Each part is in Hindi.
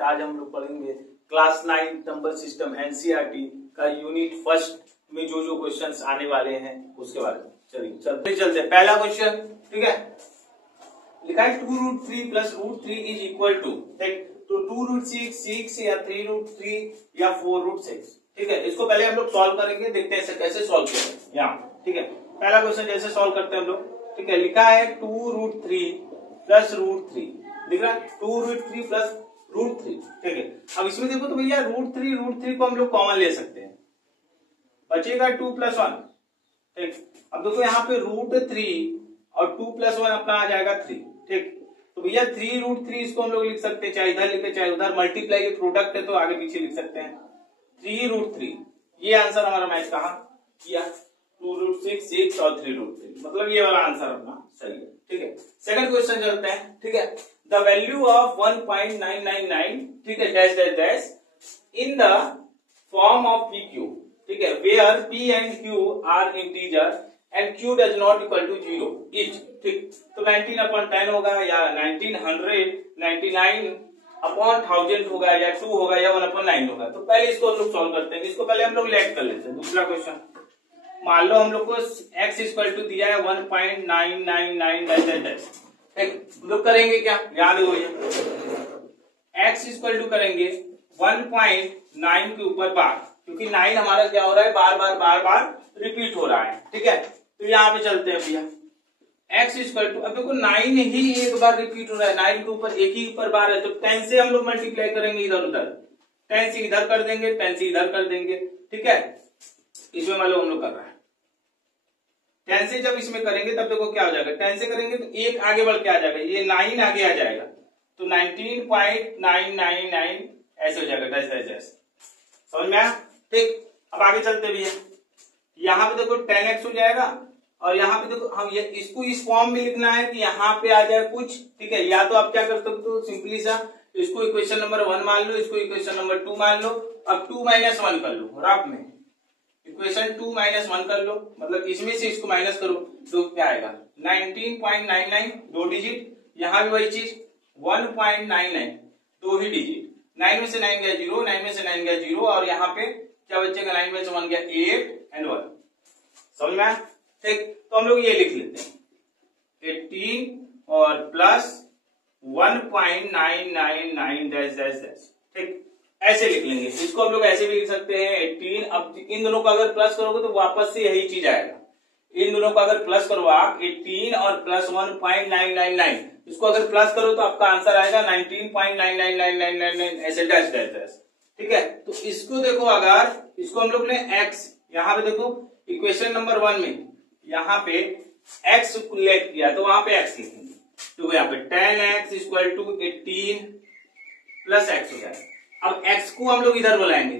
सेट। आज हम लोग पढ़ेंगे क्लास 9 नंबर सिस्टम एनसीईआरटी का यूनिट फर्स्ट में जो जो क्वेश्चंस आने वाले हैं उसके बारे में। चलिए चलते पहला क्वेश्चन, ठीक है। लिखा है 2√3 प्लस √3 इज इक्वल टू, ठीक, तो 2√6 या 3√3 या 4√6, ठीक है। इसको पहले हम लोग सॉल्व करेंगे, देखते हैं कैसे सॉल्व करेंगे यहाँ, ठीक है। पहला क्वेश्चन जैसे सॉल्व करते हैं हम लोग, ठीक है। लिखा है 2√3 प्लस √3, दिख रहा है 2√3 प्लस √3, ठीक है। अब इसमें देखो तो भैया √3 को हम लोग कॉमन ले सकते हैं, बचेगा 2 + 1, ठीक। अब देखो यहाँ पे √3 और 2 + 1 अपना आ जाएगा 3, ठीक। तो भैया 3√3 इसको हम लोग लिख सकते हैं, चाहे इधर लिखे चाहे उधर, मल्टीप्लाई ये प्रोडक्ट है तो आगे पीछे लिख सकते हैं 3√3। ये आंसर हमारा मैच कहाँ किया, 2√6, 6 और 3√3, मतलब ये वाला आंसर अपना सही है, ठीक है। सेकंड क्वेश्चन चलते हैं, ठीक है। द वैल्यू ऑफ 1.999, ठीक है, dash dash dash in the form of PQ, ठीक है, where P and Q are integer and Q does not equal to 0 is, ठीक। तो 19/10 होगा या 1900, 99/1000 होगा या 2 होगा या 1/9 होगा। तो पहले इसको हम लोग सॉल्व करते हैं, इसको पहले हम लोग लेट कर लेते हैं। दूसरा क्वेश्चन, मान लो हम लोग को x इक्वल टू दिया है 1.999, ठीक। हम लोग करेंगे क्या, याद हो x इक्वल टू करेंगे 1.9 के ऊपर बार, क्योंकि 9 हमारा क्या हो रहा है, बार बार रिपीट हो रहा है, ठीक है। तो यहाँ पे चलते हैं भैया, x इक्वल टू, अब देखो 9 ही एक बार रिपीट हो रहा है, 9 के ऊपर एक ही ऊपर बार है, तो 10 से हम लोग मल्टीप्लाई करेंगे इधर उधर, 10 से इधर कर देंगे, 10 से इधर कर देंगे, ठीक है। इसमें मान लो हम लोग कर रहा है 10 से, जब इसमें करेंगे तब देखो क्या हो जाएगा, 10 से करेंगे तो एक आगे बढ़ के आ जाएगा, ये 9 आगे आ जाएगा, तो 19.999 ऐसे हो जाएगा, डैश डैश डैश, समझ में आया, ठीक। अब आगे चलते भैया, यहाँ पे देखो 10x हो जाएगा, और यहाँ पे देखो हम ये इसको इस फॉर्म में लिखना है कि यहाँ पे आ जाए कुछ, ठीक है। या तो आप क्या कर सकते हो, सिंपली सा इसको इक्वेशन नंबर 1 मान लो, इसको इक्वेशन नंबर 2 मान लो, अब 2 - 1 कर लो, राफ में इक्वेशन 2 - 1 कर लो, मतलब इसमें से इसको माइनस करो तो क्या आएगा 19.99, 2 डिजिट, यहाँ भी वही चीज 1.99, 2 ही डिजिट, 9 में से 9 गया 0, 9 में से 9 गया 0, और यहाँ पे क्या बचेगा, 9 में से 1 गया 8 एंड 1, समझ में आया, ठीक। तो हम लोग ये लिख लेते हैं 18 और प्लस 1.999 डैश डैश डैश, ठीक, ऐसे लिख लेंगे। इसको हम लोग ऐसे भी लिख सकते हैं 18, अब इन दोनों को अगर प्लस करोगे तो वापस से यही चीज आएगा, इन दोनों को अगर प्लस करो आप 18 और प्लस 1.999, इसको अगर प्लस करो तो आपका आंसर आएगा 19.99999 ऐसे डैश डैश डैश, ठीक है। तो इसको देखो, अगर इसको हम लोग ने x, यहाँ पे देखो इक्वेशन नंबर 1 में यहाँ पे x लेट किया तो वहां पे x लिखेंगे, तो यहाँ पे 10x equal to 18 plus x हो जाएगा। अब x को हम लोग इधर बुलाएंगे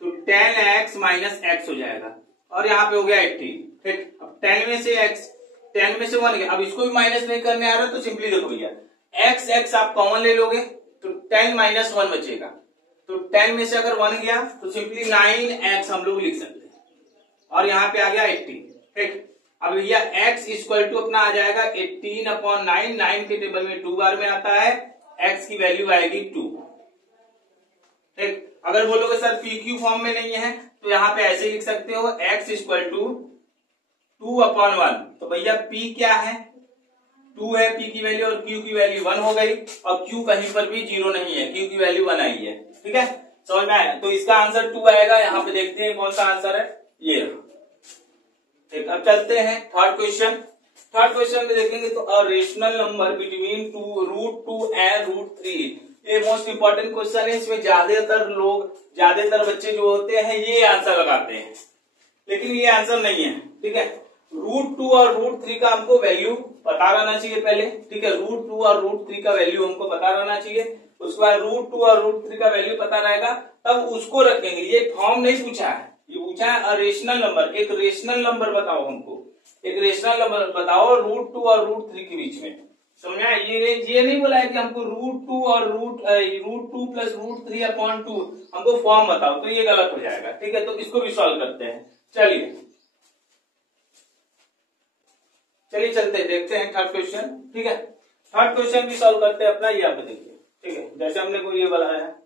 तो 10x माइनस x हो जाएगा, और यहाँ पे हो गया 18, ठीक। अब 10 में से 1 गया, अब इसको भी माइनस नहीं करने आ रहा तो सिंपली देखो भैया x आप कॉमन ले लोगे तो 10 - 1 बचेगा, तो 10 में से अगर 1 गया तो सिंपली 9x हम लोग लिख सकते हैं, और यहाँ पे आ गया 18, ठीक। अब भैया x इक्वल टू अपना आ जाएगा 18/9, 9 के टेबल में 2 बार में आता है, x की वैल्यू आएगी 2, ठीक। अगर बोलोगे सर PQ फॉर्म में नहीं है तो यहाँ पे ऐसे लिख सकते हो x इक्वल टू 2/1, तो भैया P क्या है, 2 है P की वैल्यू, और Q की वैल्यू 1 हो गई, और Q कहीं पर भी 0 नहीं है, Q की वैल्यू 1 आई है, ठीक है, समझ में आया। तो इसका आंसर 2 आएगा, यहाँ पे देखते हैं कौन सा आंसर है, ये, ठीक। अब चलते हैं थर्ड क्वेश्चन में देखेंगे तो a rational number between √2 and √3, ये मोस्ट इंपॉर्टेंट क्वेश्चन है। इसमें ज्यादातर बच्चे जो होते हैं ये आंसर लगाते हैं, लेकिन ये आंसर नहीं है, ठीक है। √2 और √3 का हमको वैल्यू पता रहना चाहिए पहले, ठीक है। √2 और √3 का वैल्यू हमको पता रहना चाहिए, उसके बाद √2 और √3 का वैल्यू पता रहेगा तब उसको रखेंगे। ये फॉर्म नहीं पूछा है, ये पूछा है अरेशनल नंबर, एक रेशनल नंबर बताओ हमको, एक रेशनल नंबर बताओ √2 और √3 के बीच में, समझ में आया। ये नहीं बोला है कि हमको √2 और √2 प्लस √3/2 हमको फॉर्म बताओ, तो ये गलत हो जाएगा, ठीक है। तो इसको भी सॉल्व करते हैं, चलिए चलते देखते हैं थर्ड क्वेश्चन, ठीक है। थर्ड क्वेश्चन भी सॉल्व करते हैं अपना, ये आप देखिए ठीक है, जैसे हमने कोई ये बनाया है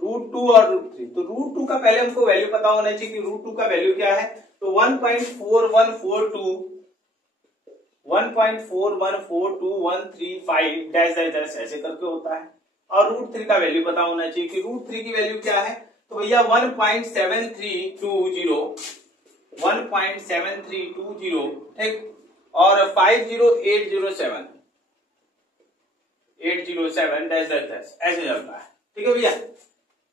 √2 और √3, तो √2 का पहले हमको वैल्यू पता होना चाहिए कि √2 का वैल्यू क्या है। तो 1.4142 डैश डैश डैश ऐसे करके होता है। और √3 का वैल्यू पता होना चाहिए कि √3 की वैल्यू क्या है। तो भैया 1.7320 ठीक, और 50807 डैश डैश डैश ऐसे चलता है। ठीक है भैया,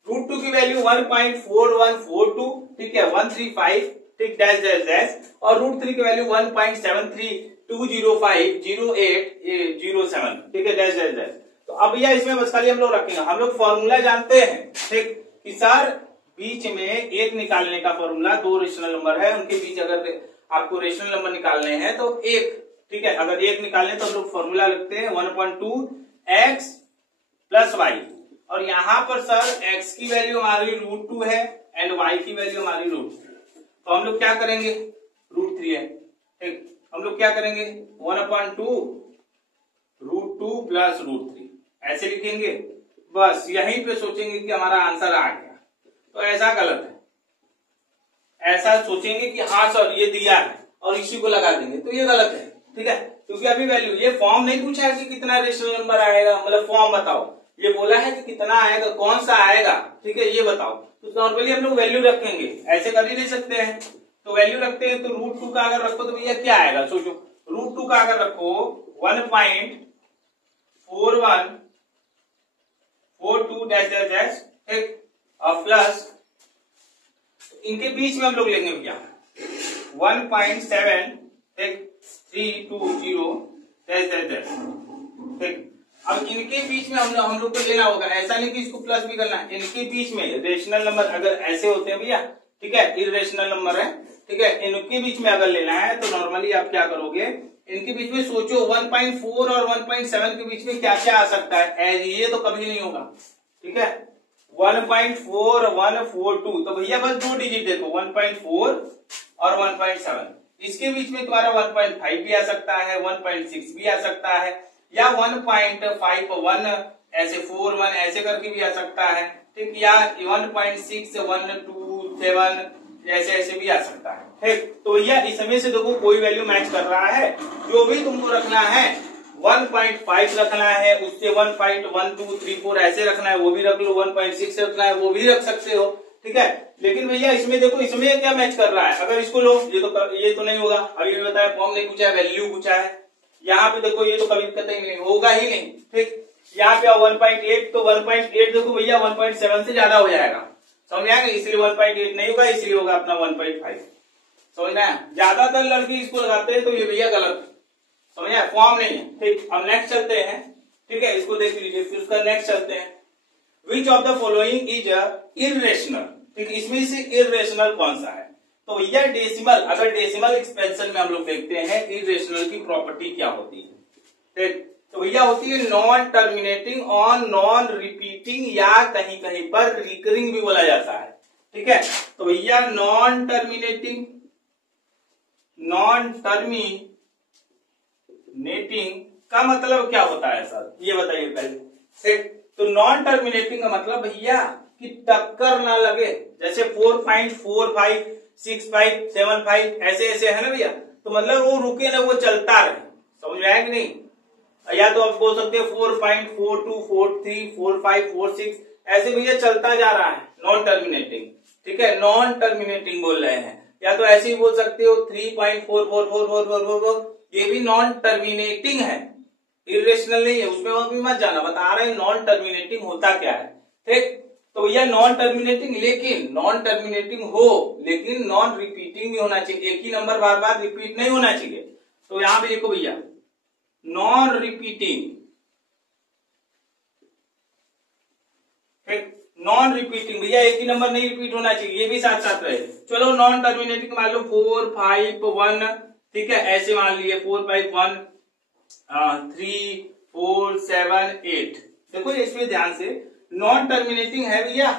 √2 की वैल्यू 1.4142 ठीक है 135 ठीक डैश डैश डैश, और √3 की वैल्यू 1.7320800807 ठीक है डैश डैश डैश। तो अब भैया इसमें बस खाली हम लोग रखेंगे, हम लोग फॉर्मूला जानते हैं ठीक कि सर बीच में एक निकालने का फॉर्मूला, दो रेशनल नंबर है उनके बीच अगर आपको रेशनल नंबर निकालने हैं तो एक, ठीक है, अगर एक निकालने तो हम लोग फॉर्मूला रखते हैं 1/2x + y, और यहां पर सर x की वैल्यू हमारी √2 है एंड y की वैल्यू हमारी √3, तो हम लोग क्या करेंगे, √3 है ठीक, हम लोग क्या करेंगे 1/2 √2 + √3 ऐसे लिखेंगे, बस यहीं पे सोचेंगे कि हमारा आंसर आ गया। तो ऐसा गलत है, ऐसा सोचेंगे कि हाँ सर ये दिया है और इसी को लगा देंगे, तो ये गलत है। ठीक है, क्योंकि अभी वैल्यू, ये फॉर्म नहीं पूछा है कि कितना रेशनल नंबर आएगा, मतलब फॉर्म बताओ, ये बोला है कि कितना आएगा, कौन सा आएगा, ठीक है ये बताओ। तो नॉर्मली हम लोग वैल्यू रखेंगे, ऐसे कर ही नहीं सकते हैं, तो वैल्यू रखते हैं। तो √2 का अगर रखो तो भैया क्या आएगा, सोचो √2 का अगर रखो 1.4142 डैश डैश डैश ठीक, और प्लस इनके बीच में हम लोग लेंगे भैया 1.7320 डैश डैश डैश ठीक। अब इनके बीच में हम लोग को लेना होगा, ऐसा नहीं कि इसको प्लस भी करना है, इनके बीच में रेशनल नंबर अगर ऐसे होते हैं भैया, ठीक है, इर्रेशनल नंबर है, ठीक है, इनके बीच में अगर लेना है तो नॉर्मली आप क्या करोगे, इनके बीच में सोचो 1.4 और 1.7 के बीच में क्या क्या आ सकता है, ये तो कभी नहीं होगा, ठीक है 1.4142, तो भैया बस दो डिजिट देखो 1.4 और 1.7, इसके बीच में तुम्हारा 1.5 भी आ सकता है, 1.6 भी आ सकता है, या 1.51 ऐसे 41 ऐसे करके भी आ सकता है, ठीक, या 1.6127 ऐसे ऐसे भी आ सकता है, ठीक। तो भैया इसमें से देखो कोई वैल्यू मैच कर रहा है, जो भी तुमको रखना है 1.5 रखना है, उससे 1.1234 ऐसे रखना है वो भी रख लो, 1.6 रखना है वो भी रख सकते हो, ठीक है। लेकिन भैया इसमें देखो, इसमें क्या मैच कर रहा है, अगर इसको लो ये तो नहीं होगा, अभी भी बताया फॉर्म नहीं पूछा है, वैल्यू पूछा है। यहाँ पे देखो ये तो कभी कतई नहीं होगा ही नहीं, ठीक। यहाँ पे 1.8, तो 1.8 देखो भैया 1.7 से ज्यादा हो जाएगा, समझ में आएगा, इसलिए 1.8 नहीं होगा, इसलिए होगा अपना 1.5, समझ में आया। ज्यादातर लड़के इसको लगाते हैं, तो ये भैया गलत, समझ आया, फॉर्म नहीं है, ठीक। अब नेक्स्ट चलते हैं, ठीक है, इसको देख लीजिए, फिर उसका नेक्स्ट चलते हैं। Which of the following is irrational, ठीक, इसमें से इर्रेशनल कौन सा है, तो भैया डेसिमल, अगर डेसिमल एक्सपेंशन में हम लोग देखते हैं इर्रेशनल की प्रॉपर्टी क्या होती है, ठीक, तो भैया होती है non terminating on non repeating, या कहीं कहीं पर रिकरिंग भी बोला जाता है, ठीक है। तो भैया नॉन टर्मिनेटिंग का मतलब क्या होता है सर, ये बताइए पहले, ठीक। तो नॉन टर्मिनेटिंग का मतलब भैया कि टक्कर ना लगे, जैसे 4.45 6.5 7.5 ऐसे ऐसे है ना भैया, तो मतलब वो रुके ना, वो चलता रहे, समझ में आया कि नहीं। या तो आप बोल सकते हैं 4.42 43 45 46 ऐसे भैया चलता जा रहा है, नॉन टर्मिनेटिंग, ठीक है, नॉन टर्मिनेटिंग बोल रहे हैं। या तो ऐसे ही बोल सकते हो 3.444444, ये भी नॉन टर्मिनेटिंग है, इर्रेशनल नहीं है, उसमें भी मत जाना, बता रहे हैं नॉन टर्मिनेटिंग होता क्या है, ठीक। तो भैया नॉन टर्मिनेटिंग, लेकिन नॉन टर्मिनेटिंग हो लेकिन नॉन रिपीटिंग भी होना चाहिए, एक ही नंबर बार बार रिपीट नहीं होना चाहिए। तो यहां पे देखो भैया नॉन रिपीटिंग, ठीक, नॉन रिपीटिंग भैया एक ही नंबर नहीं रिपीट होना चाहिए, ये भी साथ साथ रहे। चलो नॉन टर्मिनेटिंग मान लो 4 5 1, ठीक है, ऐसे मान लिए 4 5 1 3 4 7 8, देखो इसमें ध्यान से नॉन टर्मिनेटिंग है भैया,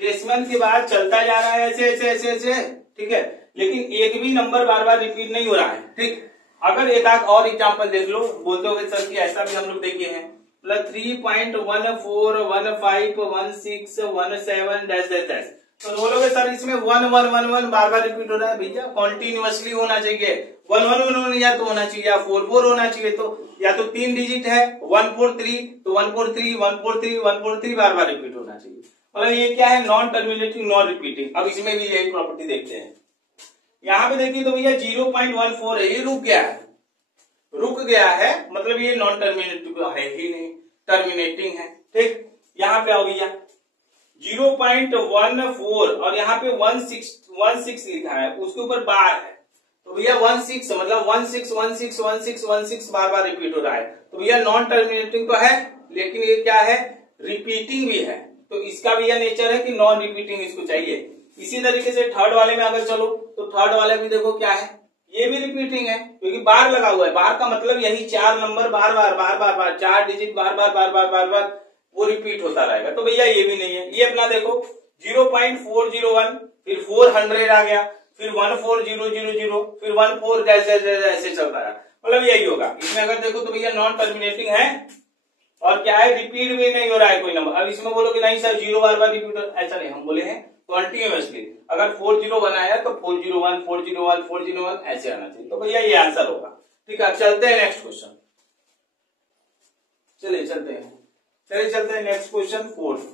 डेसिमल के बाद चलता जा रहा है ऐसे ऐसे ऐसे ऐसे, ठीक है, लेकिन एक भी नंबर बार बार रिपीट नहीं हो रहा है, ठीक। अगर एक आध और एग्जांपल देख लो, बोलते हो सर कि ऐसा भी हम लोग देखे हैं, प्लस 3.14151617 डैश डैश डैश। तो बोलोगे सर इसमें 1 बार बार रिपीट हो रहा है। भैया कॉन्टिन्यूअसली होना चाहिए, 1 या तो होना चाहिए या 4 होना चाहिए। तो या तो 3 डिजिट है 143, तो 143 बार बार रिपीट होना चाहिए। मतलब ये क्या है, नॉन टर्मिनेटिंग नॉन रिपीटिंग। अब इसमें भी यही प्रॉपर्टी देखते हैं। यहाँ पे देखिए तो भैया 0.14 है, ये रुक गया है, मतलब ये नॉन टर्मिनेटिंग है ही नहीं, टर्मिनेटिंग है। ठीक, यहाँ पे आओ भैया 0.14 और यहाँ पे 16 लिखा है, उसके ऊपर बार है। तो भैया 16 मतलब 16 बार बार रिपीट हो रहा है। तो भैया नॉन टर्मिनेटिंग तो है, लेकिन ये क्या है, रिपीटिंग भी है। तो इसका भैया नेचर है कि नॉन रिपीटिंग इसको चाहिए। इसी तरीके से थर्ड वाले में अगर चलो तो थर्ड वाले भी देखो क्या है, ये भी रिपीटिंग है, क्योंकि बार लगा हुआ है। बार का मतलब यही 4 नंबर बार बार 4 डिजिट बार वो रिपीट होता रहेगा। तो भैया ये भी नहीं है। ये अपना देखो 0.401, फिर 400 आ गया, फिर 14000, फिर 14 ऐसे चलता है। मतलब यही होगा। इसमें अगर देखो तो भैया नॉन टर्मिनेटिंग है और क्या है, रिपीट भी नहीं हो रहा है कोई नंबर। अब इसमें बोलोगे नहीं सर 0 बार बार रिपीट, ऐसा नहीं, हम बोले हैं कॉन्टिन्यूअसली। अगर 401 आया तो 401 ऐसे आना चाहिए। तो भैया ये आंसर होगा। ठीक है, चलते हैं नेक्स्ट क्वेश्चन। चलिए चलते हैं next question 5th,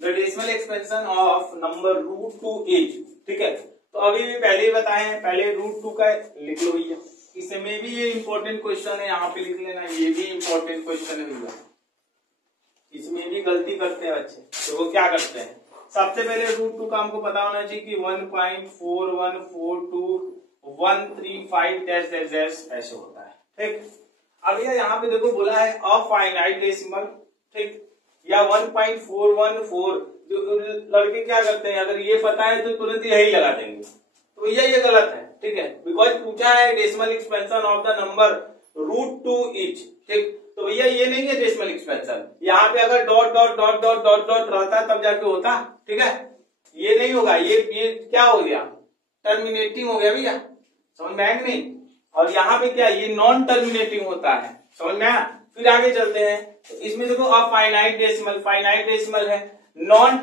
the decimal expansion of number √2 is. ठीक है, तो अभी भी पहले ही बताए हैं, पहले √2 का लिख लो भैया। इसमें भी ये इंपॉर्टेंट क्वेश्चन है, यहाँ पे लिख लेना, ये भी इंपॉर्टेंट क्वेश्चन है भैया। इसमेें भी गलती करते हैं बच्चे, तो वो क्या करते हैं, सबसे पहले √2 का हमको पता होना चाहिए कि 1.4142135 डैश डैश डैश ऐसे होता है। ठीक, अब यह यहाँ पे देखो बोला है अफाइनाइट डेसिमल, ठीक, या 1.414। जो लड़के क्या करते हैं, अगर ये पता है तो तुरंत यही लगा देंगे, तो भैया ये गलत है। ठीक है, बिकॉज पूछा है decimal expansion of the number √2 etch. ठीक, तो भैया ये नहीं है डेसिमल एक्सपेंशन। यहाँ पे अगर dot dot dot dot dot dot रहता तब जाके होता। ठीक है, ये नहीं होगा, ये क्या हो गया, टर्मिनेटिंग हो गया भैया, समझ में आएगा नहीं। और यहाँ पे क्या, ये नॉन टर्मिनेटिंग होता है, समझ में आया। फिर आगे चलते हैं, तो इसमें देखो अफाइनाइट डेसिमल है, नॉन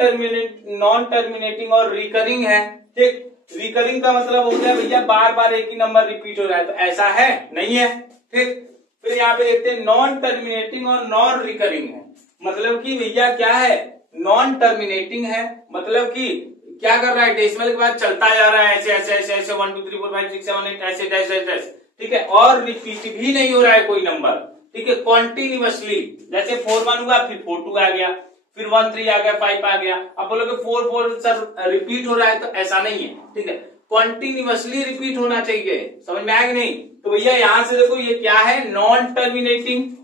टर्मिनेटिंग और रिकरिंग है। ठीक, रिकरिंग का मतलब हो गया भैया बार बार एक ही नंबर रिपीट हो रहा है, तो ऐसा है नहीं है। ठीक, फिर यहाँ पे देखते हैं नॉन टर्मिनेटिंग और नॉन रिकरिंग है, मतलब कि भैया क्या है, नॉन टर्मिनेटिंग है, मतलब कि क्या कर रहा है, डेसिमल के बाद चलता जा रहा है ऐसे ऐसे ऐसे ऐसे 1 2 3 4 5 6 7 8 ऐसे डैश डैश डैश। ठीक है, और रिपीट भी नहीं हो रहा है कोई नंबर। ठीक है, कॉन्टिन्यूअसली, जैसे 4 1 हुआ, फिर 4 2 आ गया, फिर 1 3 आ गया, 5 आ गया। अब बोलोगे 4 4 सर रिपीट हो रहा है, तो ऐसा नहीं है। ठीक है, कॉन्टिन्यूअसली रिपीट होना चाहिए, समझ में आया कि नहीं। तो भैया यहां से देखो ये क्या है, non terminating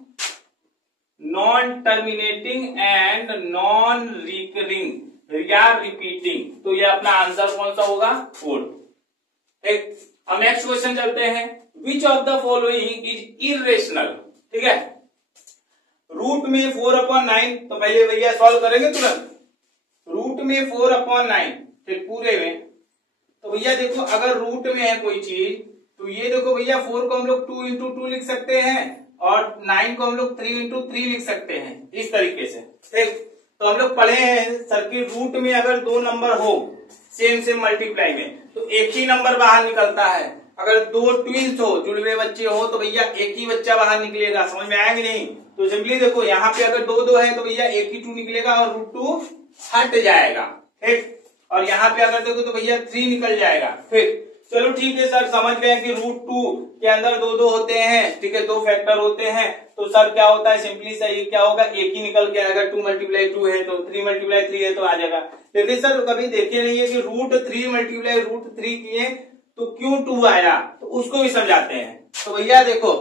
and non recurring या रिपीटिंग। तो ये अपना आंसर कौन सा होगा, 4। ठीक, अब नेक्स्ट क्वेश्चन चलते हैं, which of the following is irrational. ठीक है, रूट में 4/9, तो पहले भैया सॉल्व करेंगे तुरंत। रूट में 4/9, ठीक, पूरे में। तो भैया देखो अगर रूट में है कोई चीज, तो ये देखो भैया 4 को हम लोग 2 into 2 लिख सकते हैं और 9 को हम लोग 3 into 3 लिख सकते हैं, इस तरीके से। ठीक, तो हम लोग पढ़े हैं सर की रूट में अगर 2 नंबर हो सेम मल्टीप्लाई में, तो एक ही नंबर बाहर निकलता है। अगर 2 ट्विंस हो, जुड़वे बच्चे हो, तो भैया एक ही बच्चा बाहर निकलेगा, समझ में आएगा नहीं। तो सिंपली देखो यहाँ पे अगर 2 है तो भैया एक ही 2 निकलेगा और √2 हट जाएगा। ठीक, और यहाँ पे अगर देखो तो भैया 3 निकल जाएगा। ठीक, चलो ठीक है सर, समझ गए कि √2 के अंदर 2 होते हैं। ठीक है, 2 फैक्टर होते हैं, तो सर क्या होता है, सिंपली सही क्या होगा, एक ही निकल के आएगा। 2 × 2 है तो 3 × 3 है तो आ जाएगा। लेकिन सर कभी देखे नहीं है कि √3 × √3 किए तो क्यों 2 आया, तो उसको भी समझाते हैं। तो भैया देखो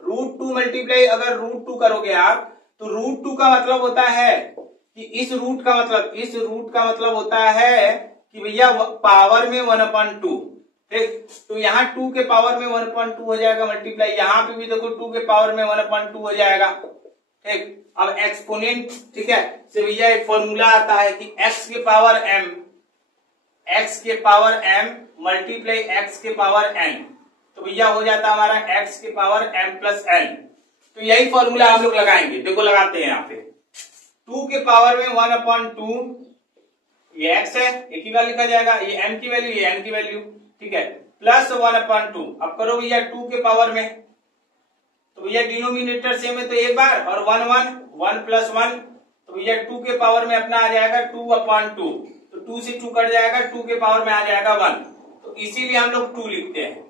√2 मल्टीप्लाई अगर √2 करोगे आप, तो √2 का मतलब होता है कि इस रूट का मतलब होता है कि भैया पावर में 1/2। ठीक, तो यहाँ 2 के पावर में 1/2 हो जाएगा मल्टीप्लाई, यहाँ पे भी देखो 2 के पावर में 1/2 हो जाएगा। ठीक, अब एक्सपोनेंट, ठीक है, से भैया एक फॉर्मूला आता है कि x के पावर m मल्टीप्लाई x के पावर n, तो भैया हो जाता है हमारा x के पावर m + n। तो यही फॉर्मूला हम लोग लगाएंगे। देखो लगाते हैं यहाँ पे 2 के पावर में 1/2 ये x है, एक ही बार लिखा जाएगा, ये m की वैल्यू ये n की वैल्यू, ठीक है, प्लस 1/2। अब करो भैया 2 के पावर में, तो भैया डिनोमिनेटर सेम है तो एक बार, और 1 1 1 प्लस 1, तो भैया 2 के पावर में अपना आ जाएगा 2/2, तो 2 से 2 कट जाएगा, 2 के पावर में आ जाएगा 1, तो इसीलिए हम लोग 2 लिखते हैं।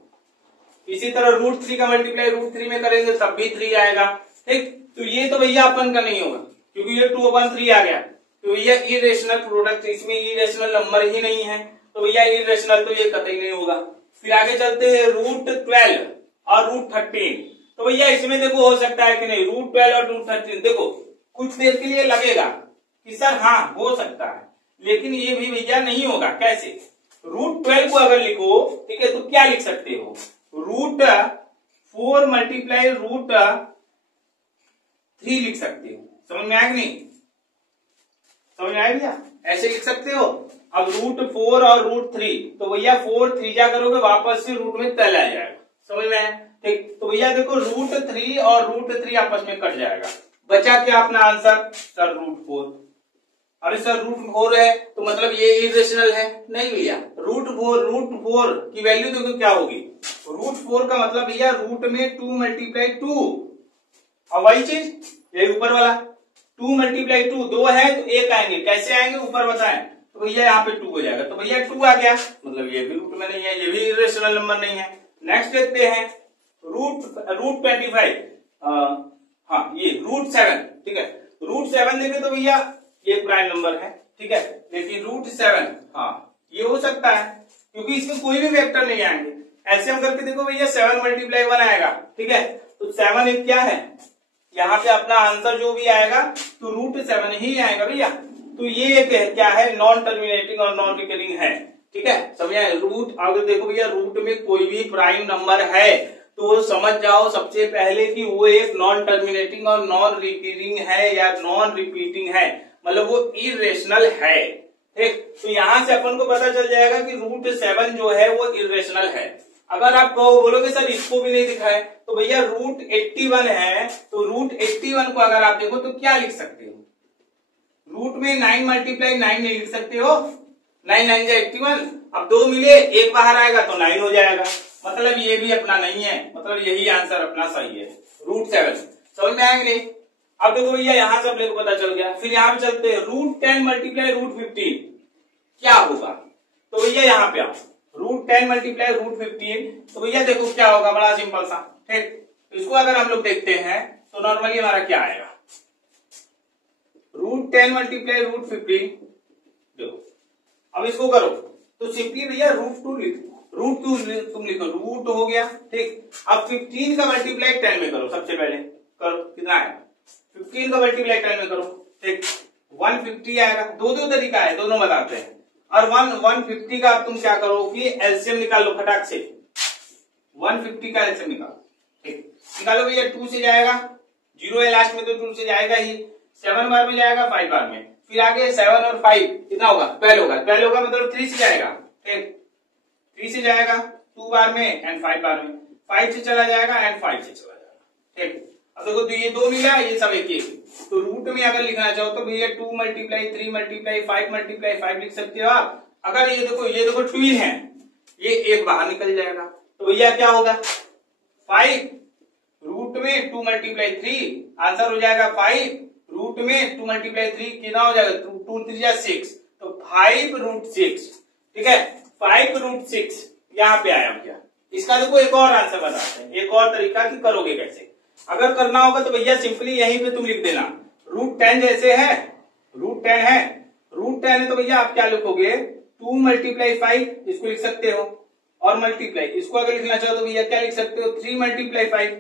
इसी तरह √3 का मल्टीप्लाई √3 में करेंगे तब भी 3 आएगा, ठीक। तो ये तो भैया अपन का नहीं होगा क्योंकि ये 2/3 आ गया, तो भैया इरेशनल प्रोडक्ट, इसमें इरेशनल नंबर ही नहीं है, तो भैया इरेशनल तो ये कतई नहीं होगा। फिर आगे चलते हैं √12 और √13, तो भैया इसमें देखो हो सकता है कि नहीं, √12 और √13 देखो कुछ देर के लिए लगेगा कि सर हाँ हो सकता है, लेकिन ये भी भैया नहीं होगा। कैसे? √12 को अगर लिखो, ठीक है, तो क्या लिख सकते हो, √4 मल्टीप्लाई √3 लिख सकते हो। समझ में आया कि नहीं? समझ में आया भैया? ऐसे लिख सकते हो। अब √4 और √3, तो भैया 4 3 जा करोगे वापस से रूट में तल आ जाएगा। समझ में आया? ठीक, तो भैया देखो √3 और √3 आपस में कट जाएगा, बचा क्या अपना आंसर, सर √4। अरे सर √4 है तो मतलब ये इरेशनल है? नहीं भैया, √4 की वैल्यू देखो क्या होगी, √4 का मतलब भैया रूट में 2 मल्टीप्लाई 2, और वही चीज ये ऊपर वाला 2 मल्टीप्लाई 2, 2 है तो 1 आएंगे, कैसे आएंगे ऊपर बताएं, तो भैया यहाँ पे 2 हो जाएगा, तो भैया 2 आ गया, मतलब ये भी रूट में नहीं है, ये भी इरेशनल नंबर नहीं है। नेक्स्ट देखते हैं √25, हाँ ये √7, ठीक है, √7 देखे तो भैया ये प्राइम नंबर है, ठीक है, लेकिन √7 हाँ ये हो सकता है क्योंकि इसमें कोई भी वेक्टर नहीं आएंगे। एलसीएम करके देखो भैया 7 मल्टीप्लाई 1 आएगा, ठीक है, तो 7 एक क्या है, यहाँ पे अपना आंसर जो भी आएगा तो √7 ही आएगा भैया। तो ये एक क्या है, नॉन टर्मिनेटिंग और नॉन रिकरिंग है, ठीक है, समझ रूट। अगर देखो भैया रूट में कोई भी प्राइम नंबर है तो समझ जाओ सबसे पहले कि वो एक नॉन टर्मिनेटिंग और नॉन रिकरिंग है या नॉन रिपीटिंग है, मतलब वो इरेशनल है, ठीक। तो यहां से अपन को पता चल जाएगा कि √7 जो है वो इरेशनल है। अगर आप बोलोगे सर इसको भी नहीं दिखा है, तो भैया √81 है, तो √81 को अगर आप देखो तो क्या लिख सकते हो, रूट में 9 मल्टीप्लाई 9 नहीं लिख सकते हो, 9 9 जा 81, अब 2 मिले 1 बाहर आएगा तो 9 हो जाएगा, मतलब ये भी अपना नहीं है, मतलब यही आंसर अपना सही है √7। समझ में आएंगे नहीं? अब देखो भैया यहां से अपने को पता चल गया। फिर यहां पे चलते हैं √10 मल्टीप्लाई √15 क्या होगा, तो भैया यहाँ पे आओ √10 मल्टीप्लाई √15, तो भैया देखो क्या होगा, बड़ा सिंपल सा, ठीक। तो इसको अगर हम लोग देखते हैं तो नॉर्मली हमारा क्या आएगा, √10 मल्टीप्लाई √15, देखो अब इसको करो तो सिंपली भैया √2 लिखो, √2 तुम लिखो, रूट हो गया, ठीक। अब 15 का मल्टीप्लाई 10 में करो, सबसे पहले करो, कितना है 15 का मल्टीप्लाई 10 में करो, ठीक, 150 आएगा। दो तरीका है, दोनों बताते हैं। और 150 का तुम क्या करो कि एलसीएम निकाल लो फटाक से, 150 का एलसीएम निकालो, ठीक, निकालो भैया, 2 से जाएगा, 0 है लास्ट में तो 2 से जाएगा ही, 7 बार में जाएगा, 5 बार में, फिर आगे 7 और 5 कितना होगा, 12 होगा, मतलब 3 से जाएगा, ठीक, 3 से जाएगा 2 बार में एंड 5 बार में, 5 से चला जाएगा एंड 5 से चला जाएगा, ठीक। अब देखो तो ये 2 मिला, ये सब एक, तो रूट में अगर लिखना चाहो तो भैया 2 मल्टीप्लाई 3 मल्टीप्लाई 5 मल्टीप्लाई 5 लिख सकते हो आप। अगर ये देखो ट्विन है, ये एक बाहर निकल जाएगा, तो भैया क्या होगा 5, रूट में 2 मल्टीप्लाई 3, आंसर हो जाएगा 5, रूट में 2 मल्टीप्लाई 3 कितना हो जाएगा, 2 3 जा 6, तो 5√6, ठीक है, 5√6 यहाँ पे आया भैया। इसका देखो एक और आंसर बताते हैं, एक और तरीका कि करोगे कैसे। अगर करना होगा तो भैया सिंपली यहीं पे तुम लिख देना, √10 जैसे है, √10 है तो भैया आप क्या लिखोगे, 2 मल्टीप्लाई 5 इसको लिख सकते हो, और मल्टीप्लाई इसको अगर लिखना चाहो तो भैया क्या लिख सकते हो, 3 मल्टीप्लाई 5,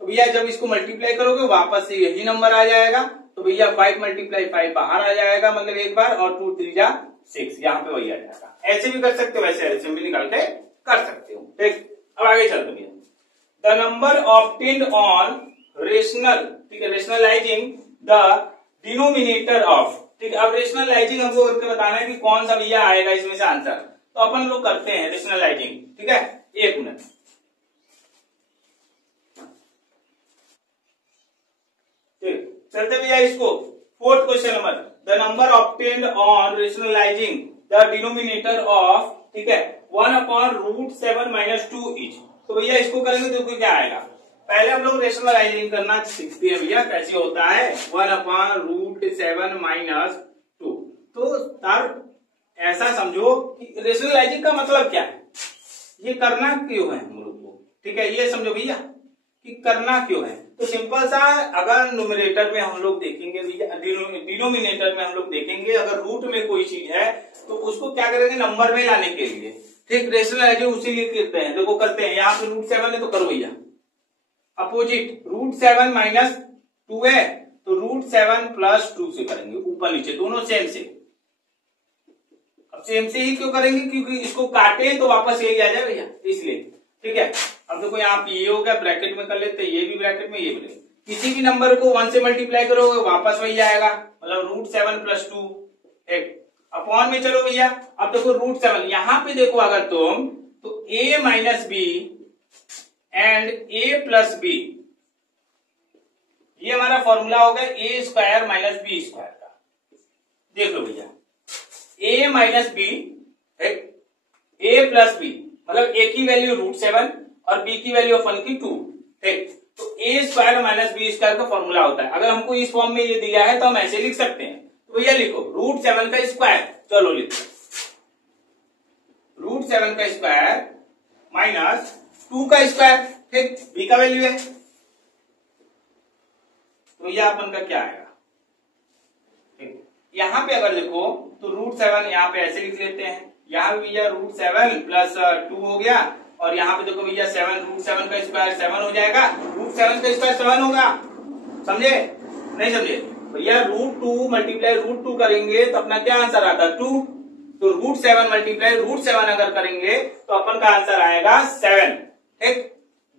तो भैया जब इसको मल्टीप्लाई करोगे वापस से यही नंबर आ जाएगा, तो भैया 5 मल्टीप्लाई 5 बाहर आ जाएगा, मतलब एक बार, और 2 3 जा 6 यहाँ पे वही आ जाएगा। ऐसे भी कर सकते हो, वैसे एलसीएम भी निकाल के कर सकते हो, ठीक। अब आगे चलते भैया, the number obtained on rational, ठीक है, रेशनलाइजिंग द डिनोमिनेटर ऑफ, ठीक है। अब रेशनलाइजिंग हमको करके बताना है कि कौन सा भैया आएगा इसमें से आंसर, तो अपन लोग करते हैं रेशनलाइजिंग, ठीक है, 1 मिनट। चलते भैया इसको fourth question number, the number obtained on rationalising the denominator of, ठीक है, 1/√7 - 2 इच। तो भैया इसको करेंगे तो क्या आएगा, पहले हम लोग रेशनलाइजिंग करना सीखते हैं भैया कैसे होता है, 1/√7 - 2। तो तब ऐसा समझो कि रेशनलाइजिंग का मतलब क्या है, ये करना क्यों है हम लोग को, ठीक है, ये समझो भैया कि करना क्यों है। तो सिंपल सा, अगर न्यूमरेटर में हम लोग देखेंगे भैया, डिनोमिनेटर में हम लोग देखेंगे, अगर रूट में कोई चीज है तो उसको क्या करेंगे, नंबर में लाने के लिए, ठीक, रेशनलाइजिंग उसी लिए करते हैं, देखो करते हैं, यहाँ पे √7 है तो करो भैया अपोजिट, √7 - 2 है तो √7 + 2 से करेंगे, ऊपर नीचे दोनों सेम से। अब सेम से ही क्यों करेंगे, क्योंकि इसको काटे तो वापस यही आ जाए भैया, इसलिए, ठीक है। अब देखो यहाँ पे ये हो गया, ब्रैकेट में कर लेते हैं, ये भी ब्रैकेट में, ये भी, किसी भी नंबर को 1 से मल्टीप्लाई करोगे वापस वही आएगा, मतलब √7 + 2, एक अपॉन में चलो भैया। अब देखो √7 यहाँ पे देखो अगर तुम, तो a - b and a + b, ये हमारा फॉर्मूला हो गया a² - b² का। देख लो भैया, a - b, a + b मतलब a की वैल्यू √7 और b की वैल्यू अपन की 2, ठीक, तो a² - b² का फॉर्मूला होता है। अगर हमको इस फॉर्म में ये दिया है तो हम ऐसे लिख सकते हैं, तो भैया लिखो √7 का स्क्वायर, चलो लिखो √7 का स्क्वायर माइनस 2 का स्क्वायर, ठीक, b का वैल्यू है, तो यह अपन का क्या आएगा, ठीक। यहां पे अगर देखो तो √7 यहाँ पे ऐसे लिख लेते हैं, यहाँ भी भैया √7 + 2 हो गया, और यहाँ पे देखो भैया 7, √7 का स्क्वायर 7 हो जाएगा, √7 का स्क्वायर 7 होगा, समझे नहीं समझे भैया, √2 × √2 करेंगे तो अपना क्या आंसर आता है 2, तो √7 × √7 अगर करेंगे तो अपन का आंसर आएगा 7, ठीक।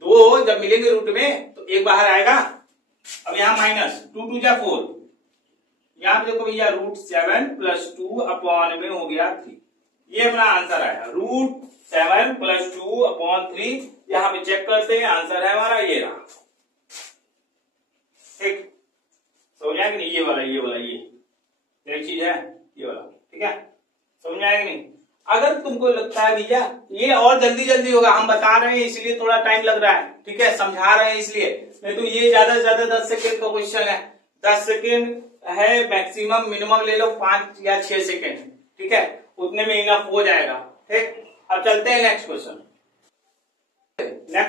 दो जब मिलेंगे रूट में तो एक बाहर आएगा, अब यहाँ माइनस 2 × 2 = 4, यहाँ पे देखो भैया √7 + 2 अपॉन में हो गया 3, ये अपना आंसर आया √7 + 2/3। यहाँ पे चेक करते हैं, आंसर है हमारा ये रहा, ठीक, समझ आया कि नहीं, ये वाला ये चीज है, ये वाला, ठीक है, समझ आया कि नहीं। अगर तुमको लगता है भैया ये और जल्दी होगा, हम बता रहे हैं इसलिए थोड़ा टाइम लग रहा है, ठीक है, समझा रहे हैं इसलिए, नहीं तो ये ज्यादा से ज्यादा 10 सेकेंड का क्वेश्चन है, 10 सेकेंड है मैक्सिमम, मिनिमम ले लो 5 या 6 सेकेंड, ठीक है, उतने में इनफ हो जाएगा, ठीक। अब चलते हैं नेक्स्ट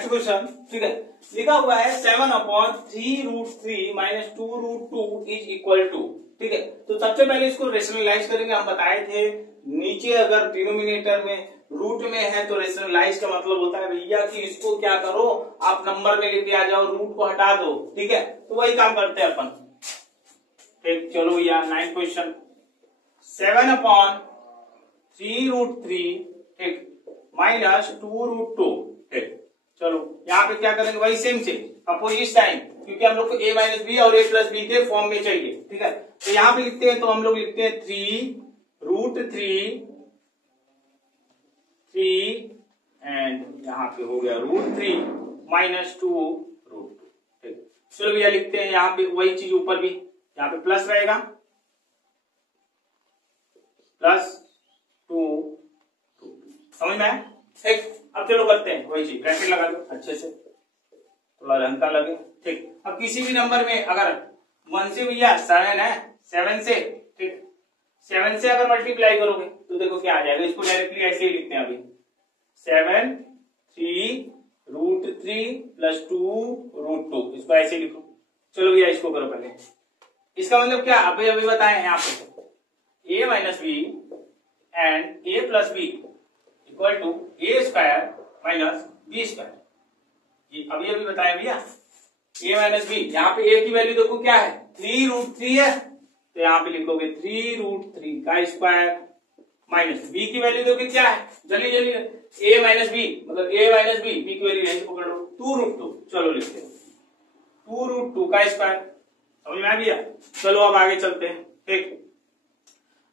क्वेश्चन, ठीक है, लिखा हुआ है 7/3√3 - 2√2 = 2, ठीक है। तो सबसे पहले इसको रेशनलाइज करेंगे, हम बताए थे नीचे अगर डिनोमिनेटर में रूट में है तो रेशनलाइज का मतलब होता है भैया कि इसको क्या करो, आप नंबर में लेके आ जाओ, रूट को हटा दो, ठीक है, तो वही काम करते हैं अपन, ठीक। चलो भैया 9th क्वेश्चन, 7/3√3, ठीक, -2√2, ठीक। चलो यहाँ पे क्या करेंगे, वही सेम से अपोजिट साइन, क्योंकि हम लोग को a - b और a + b के फॉर्म में चाहिए, ठीक है। तो यहाँ पे लिखते हैं, तो हम लोग लिखते हैं 3√3 एंड यहाँ पे हो गया √3 - 2√2, ठीक। चलो भैया लिखते हैं यहाँ पे वही चीज, ऊपर भी यहाँ पे प्लस रहेगा, +2, समझ में आया, ठीक। अब चलो करते हैं वही चीज, ब्रैकेट लगा दो अच्छे से, थोड़ा हल्का लगे, ठीक। अब किसी भी नंबर में अगर 1 से भैया 7 है, 7 से, ठीक, 7 से अगर मल्टीप्लाई करोगे तो देखो क्या आ जाएगा, इसको डायरेक्टली ऐसे ही लिखते हैं अभी, 7 3√3 + 2√2, इसको ऐसे लिखो। चलो भैया इसको करो पहले, इसका मतलब क्या अभी बताएं यहाँ पे, a - b and a + b = a² - b², ये अभी बताया भैया, a - b, यहाँ पे a की वैल्यू देखो क्या है 3√3 है, तो यहाँ पे लिखोगे 3√3 का स्क्वायर, माइनस b की वैल्यू देखो क्या है, जल्दी a - b मतलब a - b, b की वैल्यू यहीं से पकड़ लो 2√2, चलो लिखते हैं 2√2 का स्क्वायर, समझ में आ गया। चलो अब आगे चलते हैं, ठीक,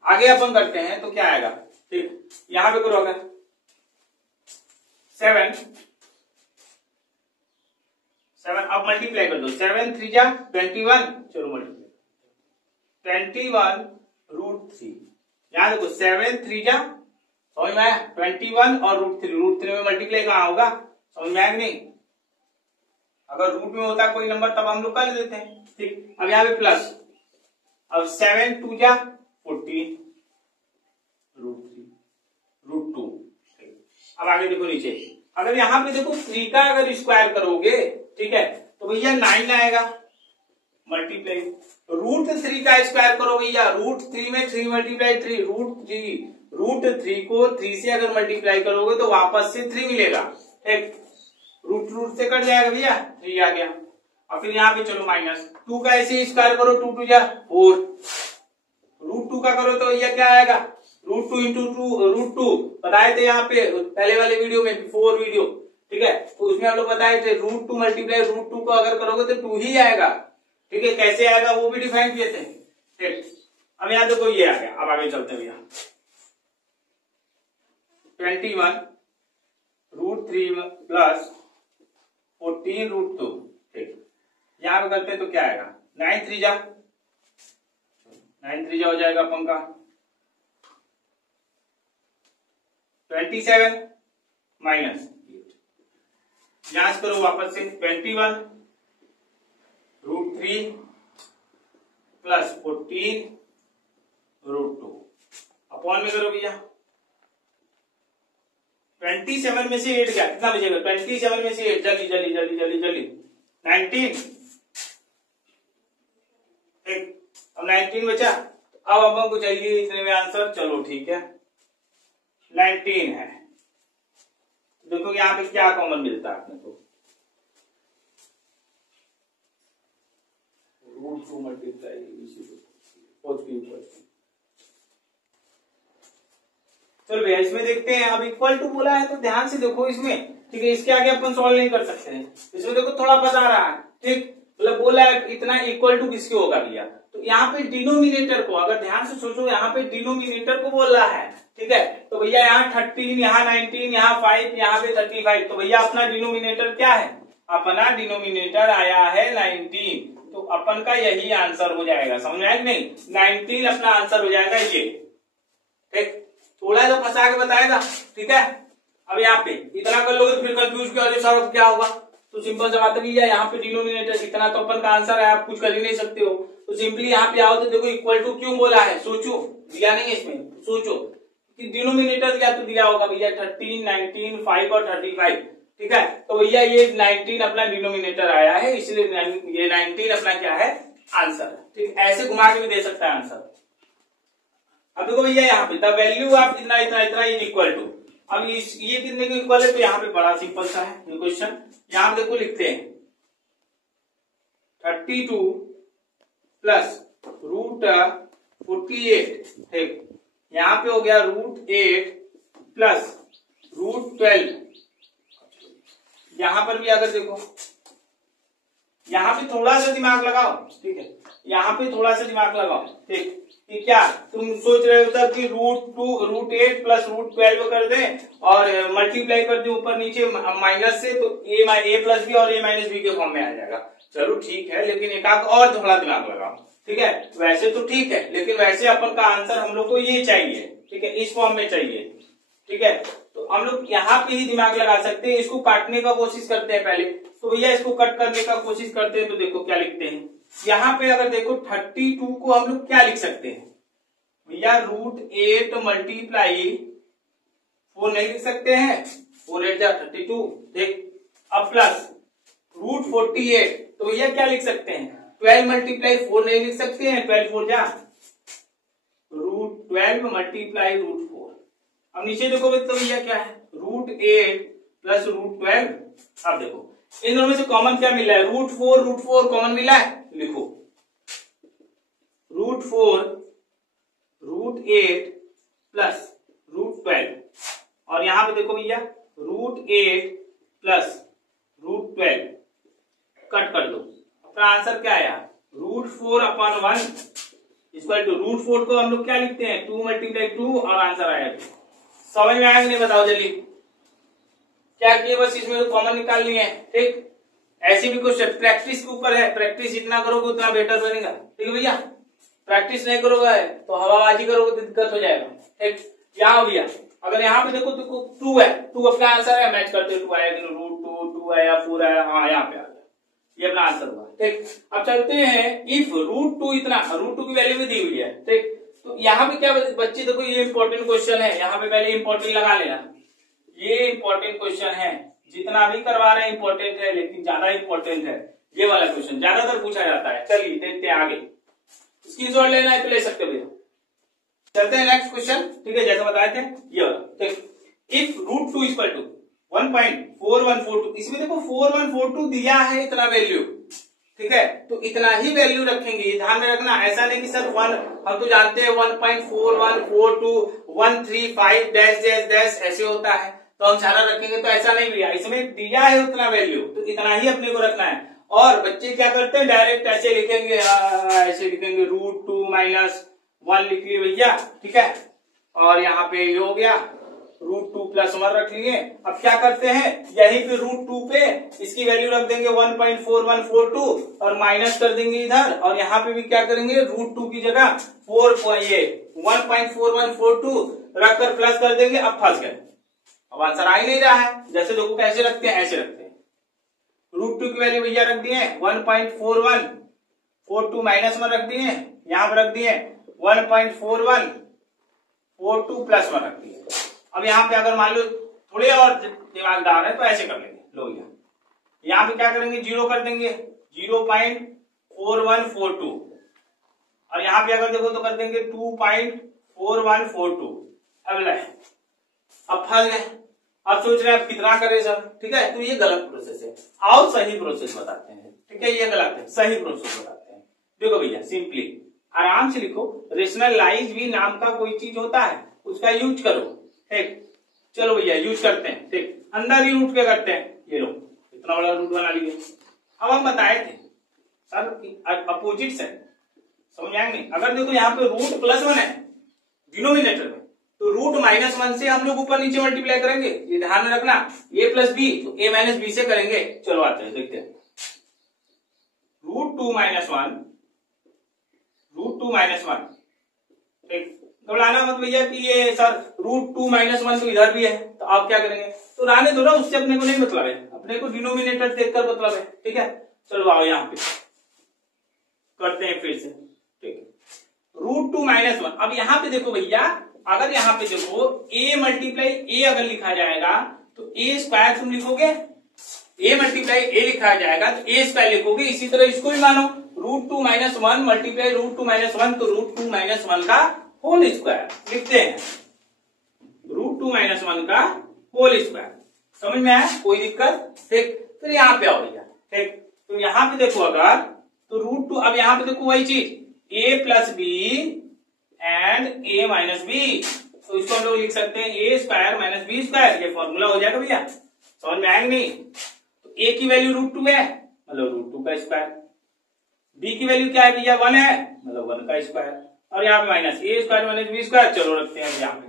आगे अपन करते हैं तो क्या आएगा, ठीक, यहाँ पे करो अगर 7 अब मल्टीप्लाई कर दो, 7 × 3 = 21, चलो मल्टीप्लाई, 21√3। यहाँ देखो 7 3 जा, समझ में आया, 21 और √3 में मल्टीप्लाई कहाँ होगा, समझ में आया नहीं। अगर रूट में होता कोई नंबर तब हम लोग कर देते हैं, ठीक। अब यहाँ पे प्लस, अब 7 2 जा 14 √3 √2। अब आगे देखो नीचे, अगर यहाँ पे देखो 3 का अगर स्क्वायर करोगे, ठीक है, तो भैया 9 आएगा मल्टीप्लाई। √3 का स्क्वायर करो भैया, √3 में 3 मल्टीप्लाई 3, √3 को 3 से अगर मल्टीप्लाई करोगे तो वापस से 3 मिलेगा, ठीक। रूट से कट जाएगा भैया, 3 आ गया। और फिर यहाँ पे चलो -2 का ऐसे स्क्वायर करो, 2 2 जा 4, √2 का करो तो भैया क्या आएगा, √2 इंटू √2 बताए थे यहाँ पे पहले वाले वीडियो में, बिफोर वीडियो, ठीक है, तो उसमें हम लोग बताए थे √2 मल्टीप्लाई √2 को अगर करोगे तो 2 ही आएगा, ठीक है। कैसे आएगा वो भी डिफाइन किए थे, ठीक। अब यहाँ देखो ये आ गया। अब आगे चलते हैं भैया, 21√3 प्लस 14√2, ठीक। यहाँ पे करते हैं तो क्या आएगा, 9 3 जा हो जाएगा अपन का 27 -8। जांच करो वापस से, 21√3 प्लस 14√2 अपॉन में करो भैया, 27 में से 8 क्या कितना बचेगा, 27 में से 8 जल्दी 19, ठीक। अब 19 बचा, अब अपन को चाहिए इतने में आंसर, चलो ठीक है 19 है। देखो यहाँ पे क्या कॉमन मिलता है अपने को, √2 मल्टीप्लाई चलो भैया इसमें देखते हैं। अब इक्वल टू बोला है तो ध्यान से देखो इसमें, ठीक है, इसके आगे अपन सॉल्व नहीं कर सकते हैं, इसमें देखो थोड़ा बता रहा है, ठीक, मतलब बोला है इतना इक्वल टू किसके होगा भैया, तो यहाँ पे डिनोमिनेटर को अगर ध्यान से सोचो, यहाँ पे डिनोमिनेटर को बोल रहा है, ठीक है, तो भैया यहाँ 13, यहाँ 19, यहाँ 5, यहाँ पे 35, तो भैया अपना डिनोमिनेटर क्या है, अपना डिनोमिनेटर आया है 19, तो अपन का यही आंसर हो जाएगा, समझ में आया नहीं, 19 अपना आंसर हो जाएगा ये, ठीक। थोड़ा तो फंसा के बताएगा, ठीक है। अब यहाँ पे इतना कर लोगे तो फिर कंफ्यूज सर क्या होगा, तो सिंपल सा बात है भैया, यहाँ पे डिनोमिनेटर इतना तो अपन का आंसर है, आप कुछ कर ही नहीं सकते हो, तो सिंपली यहाँ पे आओ तो देखो इक्वल टू क्यों बोला है, सोचो, दिया नहीं है इसमें, सोचो कि डिनोमिनेटर क्या तो दिया होगा भैया 13, 19, 5 और 35, ठीक है, तो भैया ये 19 अपना डिनोमिनेटर आया है, इसलिए ये 19 अपना क्या है आंसर, ठीक। ऐसे घुमा के भी दे सकता है आंसर। अब देखो भैया यहाँ पे द वैल्यू ऑफ इतना इतना इतना इज इक्वल टू, अब ये कितने को इक्वल है, तो यहाँ पे बड़ा सिंपल सा है ये क्वेश्चन, यहाँ पे देखो लिखते हैं 32 प्लस √48, ठीक, यहाँ पे हो गया √8 प्लस √12, यहाँ पर भी अगर देखो, यहाँ पे थोड़ा सा दिमाग लगाओ, ठीक है, यहाँ पे थोड़ा सा दिमाग लगाओ, ठीक, कि क्या तुम सोच रहे हो कि √8 प्लस √12 कर दें और मल्टीप्लाई कर दें ऊपर नीचे माइनस से, तो a प्लस बी और a माइनस बी के फॉर्म में आ जाएगा, चलो ठीक है, लेकिन एक और थोड़ा दिमाग लगाओ, ठीक है, वैसे तो ठीक है, लेकिन वैसे अपन का आंसर हम लोग को ये चाहिए, ठीक है, इस फॉर्म में चाहिए, ठीक है, तो हम लोग यहाँ पे ही दिमाग लगा सकते हैं, इसको काटने का कोशिश करते हैं पहले, तो भैया इसको कट करने का कोशिश करते हैं, तो देखो क्या लिखते हैं, यहाँ पे अगर देखो 32 को हम लोग क्या लिख सकते हैं भैया, √8 मल्टीप्लाई 4 नहीं लिख सकते हैं, 4 8 जा 32, देख, अब प्लस √48, तो भैया क्या लिख सकते हैं, 12 मल्टीप्लाई 4 नहीं लिख सकते हैं, 12 4 जा √12 मल्टीप्लाई √4, अब नीचे देखो तो भैया क्या है, √8 प्लस √12, अब देखो इन दोनों में से कॉमन क्या मिला है, √4 कॉमन मिला है, लिखो √4 √8 प्लस √12, और यहां पे देखो भैया √8 प्लस √12 कट कर दो, अपना आंसर क्या आया, √4/1 इक्वल टू √4 को हम लोग क्या लिखते हैं 2 मल्टीप्लाई 2, और आंसर आया 2। समझ में आया कि नहीं, बताओ जल्दी क्या किए, बस इसमें तो कॉमन निकालनी है, ठीक। ऐसे भी क्वेश्चन प्रैक्टिस के ऊपर है, प्रैक्टिस जितना करोगे उतना बेटर बनेगा, ठीक है भैया। प्रैक्टिस नहीं करोगे तो हवाबाजी करोगे तो दिक्कत हो जाएगा। ठीक, यहाँ हो गया। अगर यहाँ पे देखो तो 2 है, 2 अपना आंसर है, मैच करते हो 2 आएगा, √2 है या 4 है, हाँ यहाँ पे आ गया, ये अपना आंसर हुआ। ठीक, अब चलते हैं, इफ √2 इतना, √2 की वैल्यू भी दी हुई है। ठीक, तो यहाँ पे क्या बच्चे देखो, ये इंपॉर्टेंट क्वेश्चन है, यहाँ पे पहले इंपॉर्टेंट लगा लेना, ये इंपॉर्टेंट क्वेश्चन है, जितना भी करवा रहे हैं इंपॉर्टेंट है, लेकिन ज्यादा इंपॉर्टेंट है ये वाला क्वेश्चन, ज्यादातर पूछा जाता है। चलिए देखते हैं आगे, स्क्रीनशॉट लेना है तो ले सकते हो भैया। चलते हैं नेक्स्ट क्वेश्चन। ठीक है, जैसे बताए थे ये वाला। ठीक, इफ √2 इक्वल टू 1.4142, इसमें देखो 4142 दिया है इतना वैल्यू। ठीक है, तो इतना ही वैल्यू रखेंगे, ध्यान में रखना। ऐसा नहीं कि सर हम तो जानते हैं 1.4142 135 डैश डैश डैश ऐसे होता है तो हम सारा रखेंगे, तो ऐसा नहीं भैया, इसमें दिया है उतना वैल्यू तो इतना ही अपने को रखना है। और बच्चे क्या करते हैं, डायरेक्ट ऐसे लिखेंगे, ऐसे लिखेंगे √2 - 1 लिख लिए भैया। ठीक है, और यहाँ पे ये हो गया, √2 + 1 रख लिए। अब क्या करते हैं, यहीं पे √2 पे इसकी वैल्यू रख देंगे 1.4142 और माइनस कर देंगे इधर, और यहाँ पे भी क्या करेंगे, √2 की जगह 1.4142 रखकर प्लस कर देंगे। अब फंस गए, अब आंसर आ ही नहीं रहा है। जैसे देखो कैसे रखते हैं, ऐसे रखते हैं, √2 की वैल्यू भैया रख दिए 1.4142 -1 रख दिए, यहाँ पर रख दिए 1.4142 + 1 रख दिए। अब यहाँ पे अगर मान लो थोड़े और दिमागदार है तो ऐसे कर लेंगे, लो यहाँ पे क्या करेंगे, 0 कर देंगे, 0.4142, और यहाँ पे अगर देखो तो कर देंगे 2.4142। अब फंस गए, अब सोच रहे हैं अब कितना करें सर। ठीक है, तो ये गलत प्रोसेस है, आओ सही प्रोसेस बताते हैं। ठीक है, ये गलत है, सही प्रोसेस बताते हैं। देखो भैया, सिंपली आराम से लिखो, रेशनलाइज भी नाम का कोई चीज होता है, उसका यूज करो। ठीक, चलो भैया यूज करते हैं। ठीक, अंदर ही रूट के करते हैं, ये लो इतना बड़ा रूट बना लीजिए। अब हम बताए थे सर अपोजिट साइड, समझ आएंगे। अगर देखो यहाँ पे √+1 है डिनोमिनेटर में, तो √-1 से हम लोग ऊपर नीचे मल्टीप्लाई करेंगे, ये ध्यान में रखना। a + b तो a - b से करेंगे। चलो आते हैं, देखते हैं। √2 - 1 ठीक, घबराना मत भैया कि ये सर √2 - 1 तो इधर भी है, तो आप क्या करेंगे, तो रहने दो ना, उससे अपने को नहीं मतलब है, अपने को डिनोमिनेटर देखकर मतलब है। ठीक है, चलो आओ यहाँ पे करते हैं फिर से। ठीक है, √2 - 1। अब यहाँ पे देखो भैया, अगर यहाँ पे देखो a × a अगर लिखा जाएगा तो a² तुम लिखोगे, a × a लिखा जाएगा तो a² लिखोगे। इसी तरह इसको भी मानो, √2 - 1 × √2 - 1 तो √2 - 1 का होल स्क्वायर लिखते हैं, √2 - 1 का होल स्क्वायर। समझ में आया, कोई दिक्कत। ठीक, फिर यहाँ पे आओ भैया। ठीक, तो यहाँ पे देखो अगर तो √2, अब यहाँ पे देखो वही चीज a + b and a - b, तो इसको हम लोग लिख सकते हैं a² - b², ये फॉर्मूला हो जाएगा भैया। समझ में आएंगे नहीं, तो a की वैल्यू √2 है, मतलब √2 का स्क्वायर, b की वैल्यू क्या है भैया 1 है, मतलब 1 का स्क्वायर, और यहाँ पे -a² - b²। चलो रखते हैं यहाँ पे,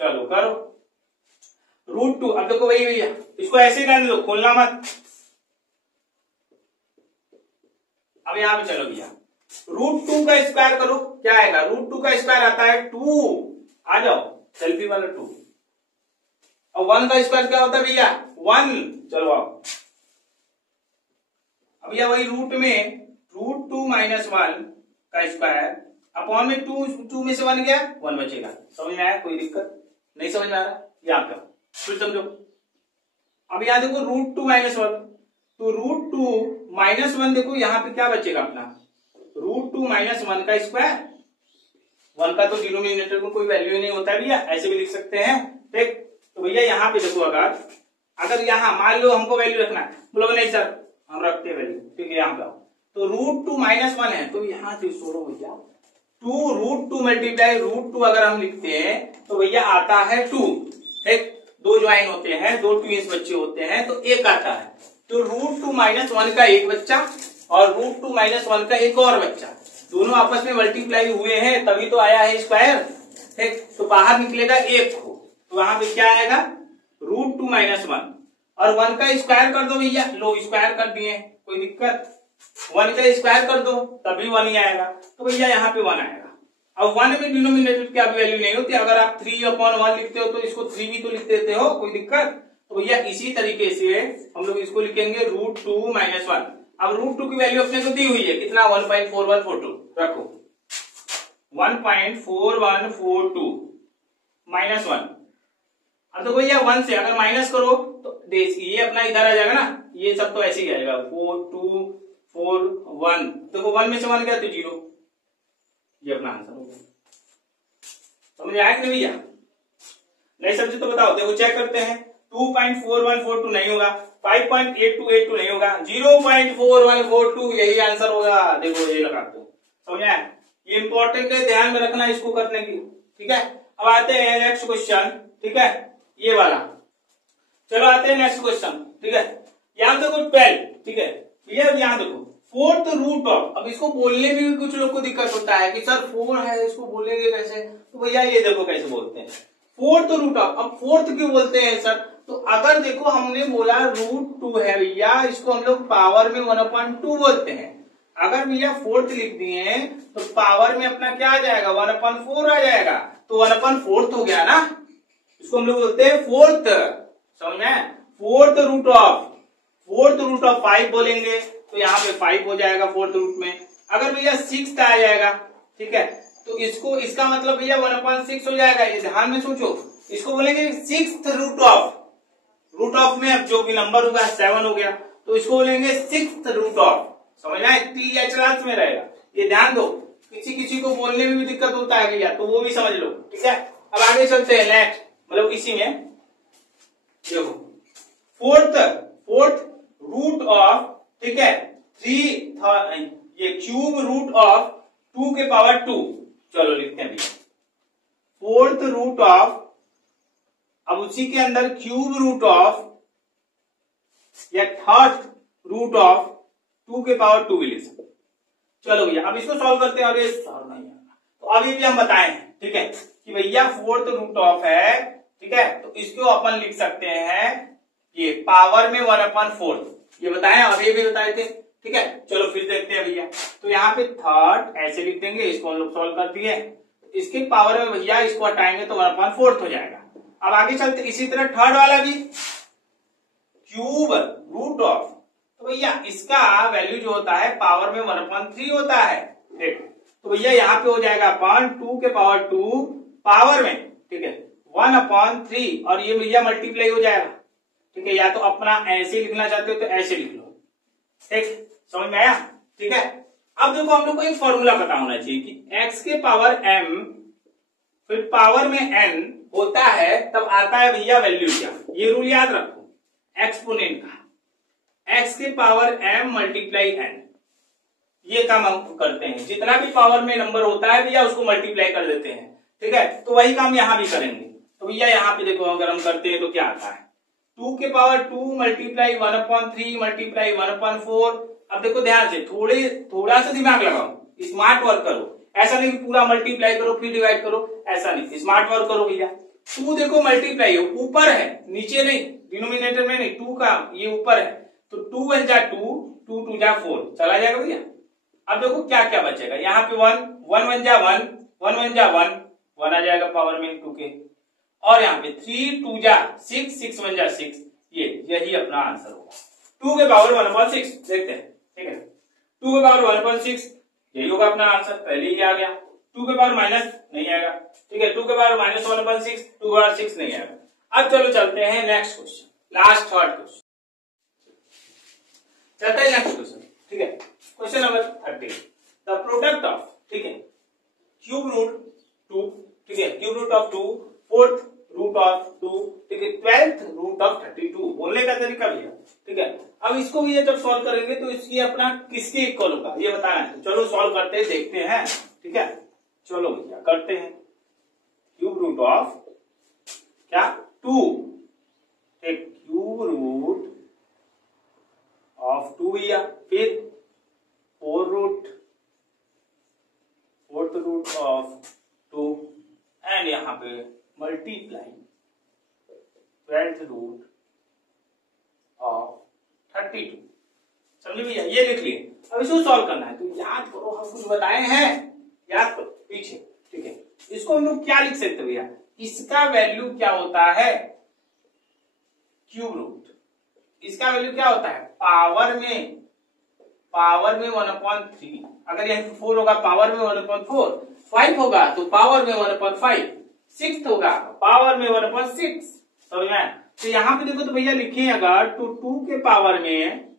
चलो करो √2। अब देखो वही भैया, इसको ऐसे ही रहने दो, खोलना मत। अब यहाँ पे चलो भैया, √2 का स्क्वायर करो, क्या आएगा, √2 का स्क्वायर आता है 2, आ जाओ सेल्फी वाला 2, और 1 का स्क्वायर क्या होता है भैया 1। चलो आओ, अब भैया वही रूट में √2 - 1 का स्क्वायर अपॉन में 2 में से 1 गया, 1 बचेगा। समझ में आया, कोई दिक्कत नहीं, समझ में आ रहा, यहाँ पे फिर समझो। अब यहाँ देखो √2 - 1, तो √2 - 1 देखो यहाँ पे क्या बचेगा अपना, √2 - 1 का स्क्वायर, 1 का तो डिनोमिनेटर में कोई वैल्यू ही नहीं होता है भैया, ऐसे भी लिख सकते हैं। ठीक, तो भैया यहाँ पे देखो अगर यहाँ मान लो हमको वैल्यू रखना है, बोलोगे नहीं सर हम रखते हैं वैल्यू। ठीक है, यहाँ पे आओ, तो √2 - 1 है, तो यहाँ से छोड़ो भैया, 2 √2 × √2 अगर हम लिखते हैं तो भैया आता है 2। ठीक, 2 ज्वाइन होते हैं, 2 ट्विंस बच्चे होते हैं, तो 1 आता है, तो √2 - 1 का एक बच्चा और √2 - 1 का एक और बच्चा, दोनों आपस में मल्टीप्लाई हुए हैं तभी तो आया है स्क्वायर। ठीक, तो बाहर निकलेगा 1 को, तो वहां पे क्या आएगा √2 - 1, और 1 का स्क्वायर कर दो भैया, लो स्क्वायर कर दिए, कोई दिक्कत। 1 का स्क्वायर कर दो तभी 1 ही आएगा, तो भैया यहाँ पे 1 आएगा। अब 1 में डिनोमिनेटर की अब वैल्यू नहीं होती, अगर आप 3/1 लिखते हो तो इसको 3 भी तो लिख देते हो, कोई दिक्कत? तो भैया इसी तरीके से हम लोग इसको लिखेंगे √2 - 1। अब √2 की वैल्यू अपने को दी हुई है कितना, 1.4142 रखो, 1.4142 - 1। अब तो भैया 1 से अगर माइनस करो तो ये अपना इधर आ जाएगा ना, ये सब तो ऐसे ही आएगा, 4 2 4 1, देखो 1 में से 1 गया तो 0, ये अपना आंसर हो गया। समझ आया कि नहीं भैया? नहीं समझे तो बताओ, देखो चेक करते हैं। 2.4142 नहीं होगा, 5.8282 नहीं होगा, 0.4142 यही आंसर होगा। देखो ये लगा दो, समझ आया? ये इंपॉर्टेंट है, ध्यान में रखना इसको करने की, ठीक है। अब आते हैं नेक्स्ट क्वेश्चन, ठीक है, ये वाला। चलो आते हैं नेक्स्ट क्वेश्चन, ठीक है। यहाँ देखो 12, ठीक है, ये यहाँ देखो 4th रूट ऑफ, अब इसको बोलने में भी कुछ लोग को दिक्कत होता है कि सर 4 है, इसको बोलेंगे कैसे? तो भैया ये देखो कैसे बोलते हैं, 4th रूट ऑफ। अब 4th क्यों बोलते हैं सर? तो अगर देखो हमने बोला √2 है भैया, इसको हम लोग पावर में 1/2 बोलते हैं। अगर भैया 4th लिख दिए तो पावर में अपना क्या आ जाएगा, 1/4 आ जाएगा, तो 1/4 हो गया ना, इसको हम लोग बोलते हैं 4th। समझ में? 4th रूट ऑफ 5 बोलेंगे तो यहाँ पे 5 हो जाएगा 4th रूट में। अगर भैया 6th आ जाएगा, ठीक है, तो इसको इसका मतलब भैया 1/6 हो जाएगा। ये ध्यान में सोचो, इसको बोलेंगे 6th रूट ऑफ में अब जो भी नंबर होगा 7 हो गया, तो इसको बोलेंगे 6th रूट ऑफ। समझ में? TH में रहेगा, ये ध्यान दो। किसी किसी को बोलने में भी दिक्कत होता है भैया, तो वो भी समझ लो, ठीक है। अब आगे चलते हैं नेक्स्ट, मतलब इसी में देखो 4th रूट ऑफ, ठीक है, 3 ये क्यूब रूट ऑफ 2 के पावर 2, चलो लिखते हैं भैया 4th रूट ऑफ, अब उसी के अंदर क्यूब रूट ऑफ या 3rd रूट ऑफ 2 के पावर 2 भी लिख सकते। चलो भैया अब इसको सॉल्व करते हैं, और ये सॉल्व नहीं आना तो अभी भी हम बताएं, ठीक है, कि भैया 4th रूट ऑफ है, ठीक है, तो इसको अपन लिख सकते हैं ये पावर में 1/4, ये बताएं, अभी भी बताए थे, ठीक है। चलो फिर देखते हैं भैया, तो यहाँ पे 3rd ऐसे लिख देंगे, इसको हम लोग सॉल्व कर दिए, इसके पावर में भैया इसको हटाएंगे तो 1/4 हो जाएगा। अब आगे चलते, इसी तरह 3rd वाला भी क्यूब रूट ऑफ, तो भैया इसका वैल्यू जो होता है पावर में 1/3 होता है, ठीक, तो भैया यहाँ पे हो जाएगा 2 के पावर 2 पावर में, ठीक है, 1/3, और ये भैया मल्टीप्लाई हो जाएगा, ठीक है। या तो अपना ऐसे लिखना चाहते हो तो ऐसे लिख लो, ठीक, समझ में आया? ठीक है। अब देखो हम लोग को एक फॉर्मूला पता होना चाहिए कि x के पावर m फिर पावर में n होता है तब आता है भैया वैल्यू क्या, ये रूल याद रखो, एक्सपोनेंट का x के पावर m मल्टीप्लाई n, ये काम हम करते हैं, जितना भी पावर में नंबर होता है भैया उसको मल्टीप्लाई कर देते हैं, ठीक है। तो वही काम यहां भी करेंगे, तो भैया यहाँ पे देखो अगर हम करते हैं तो क्या आता है, 2 के पावर 2 मल्टीप्लाई 1/3 मल्टीप्लाई 1/4। अब देखो ध्यान से, थोड़ा सा दिमाग लगाओ, स्मार्ट वर्क करो, ऐसा नहीं पूरा मल्टीप्लाई करो फिर डिवाइड करो, ऐसा नहीं, स्मार्ट वर्क करो भैया। 2 देखो मल्टीप्लाई हो, ऊपर है नीचे नहीं, डिनोमिनेटर में नहीं, 2 का ये ऊपर है, तो 2 1 जा 2, 2 2 जा 4, चला जाएगा भैया। अब देखो क्या क्या बचेगा, यहाँ पे 1 1 1 जा 1, 1 1 जा 1, 1 आ जाएगा पावर में 2 के, और यहाँ पे 3 2 जा 6, 6 1 जा 6, यही अपना आंसर होगा, 2 के पावर 1/6। देखते हैं, ठीक है, 2 के पावर 1/6 यही होगा अपना आंसर, पहले ही आ गया। 2 के पावर माइनस नहीं आएगा, ठीक है, 2 के पावर -1/6, 2 के पावर 6 नहीं आएगा। अब चलो चलते हैं next question, last 3rd question, चलते हैं नेक्स्ट क्वेश्चन, ठीक है। Question number 30, the product of, ठीक है, क्यूब रूट 2, ठीक है, cube root of 2, 4th root of 2, ठीक है, 12th रूट ऑफ 32, बोलने का तरीका भैया, ठीक है। अब इसको भी जब सॉल्व करेंगे तो इसकी अपना किसके इक्वल होगा ये बताना है, चलो सॉल्व करते हैं, देखते हैं, ठीक है। चलो भैया करते हैं, क्यूब रूट ऑफ क्या 2, एक क्यूब रूट ऑफ 2 भैया, फिर 4th रूट ऑफ 2 एंड यहाँ पे मल्टीप्लाई 12th रूट ऑफ 32, समझे भैया, ये लिख लिए। अब इसको सॉल्व करना है, तो याद करो हम कुछ बताए हैं, याद करो पीछे, ठीक है। इसको हम लोग क्या लिख सकते हैं भैया, इसका वैल्यू क्या होता है, क्यूब रूट। इसका वैल्यू क्या होता है, पावर में 1/3। अगर यहाँ 4 होगा पावर में 1/4, 5 होगा तो पावर में 1/5, 6 होगा पावर में 1/6। समझ में? तो यहाँ पे देखो तो भैया लिखे अगर तो 2 के पावर में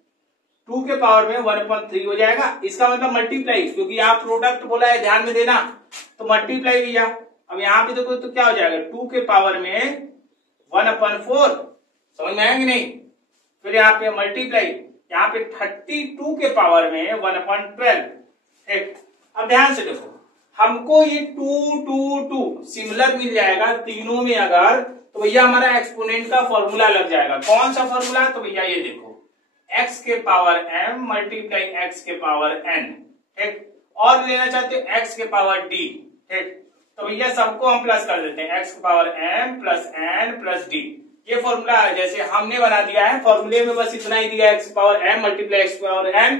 1/3 हो जाएगा। इसका मतलब मल्टीप्लाई, क्योंकि यहाँ प्रोडक्ट बोला है ध्यान में देना, तो मल्टीप्लाई भैया। अब यहाँ पे देखो तो क्या हो जाएगा, 2 के पावर में 1/4। समझ में आया कि नहीं? फिर यहाँ पे मल्टीप्लाई, यहाँ पे 32 के पावर में 1/12। ठीक, अब ध्यान से देखो, हमको ये 2 सिमिलर मिल जाएगा तीनों में अगर, तो भैया हमारा एक्सपोनेंट का फॉर्मूला लग जाएगा। कौन सा फॉर्मूला, तो भैया ये देखो, x के पावर m मल्टीप्लाई x के पावर n। ठीक, और लेना चाहते हो x के पावर d। ठीक, तो भैया सबको हम प्लस कर देते हैं, x के power m plus n plus d। ये फॉर्मूला है, जैसे हमने बना दिया है, फॉर्मूले में बस इतना ही दिया, x के पावर m मल्टीप्लाई x के power n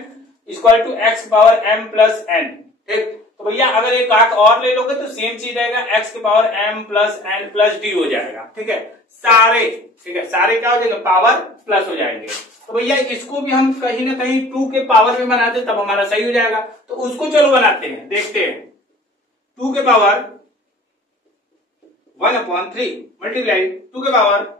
equal to x के पावर m प्लस n। ठीक, तो भैया अगर एक आंक और ले लोगे तो सेम चीज रहेगा, x के power m plus n plus d हो जाएगा। ठीक है, सारे, ठीक है, सारे क्या हो जाएंगे, पावर प्लस हो जाएंगे। तो भैया इसको भी हम कहीं ना कहीं 2 के पावर में बनाते तब हमारा सही हो जाएगा। तो उसको चलो बनाते हैं, देखते हैं। 2 के पावर 1/3 मल्टीप्लाई 2 के पावर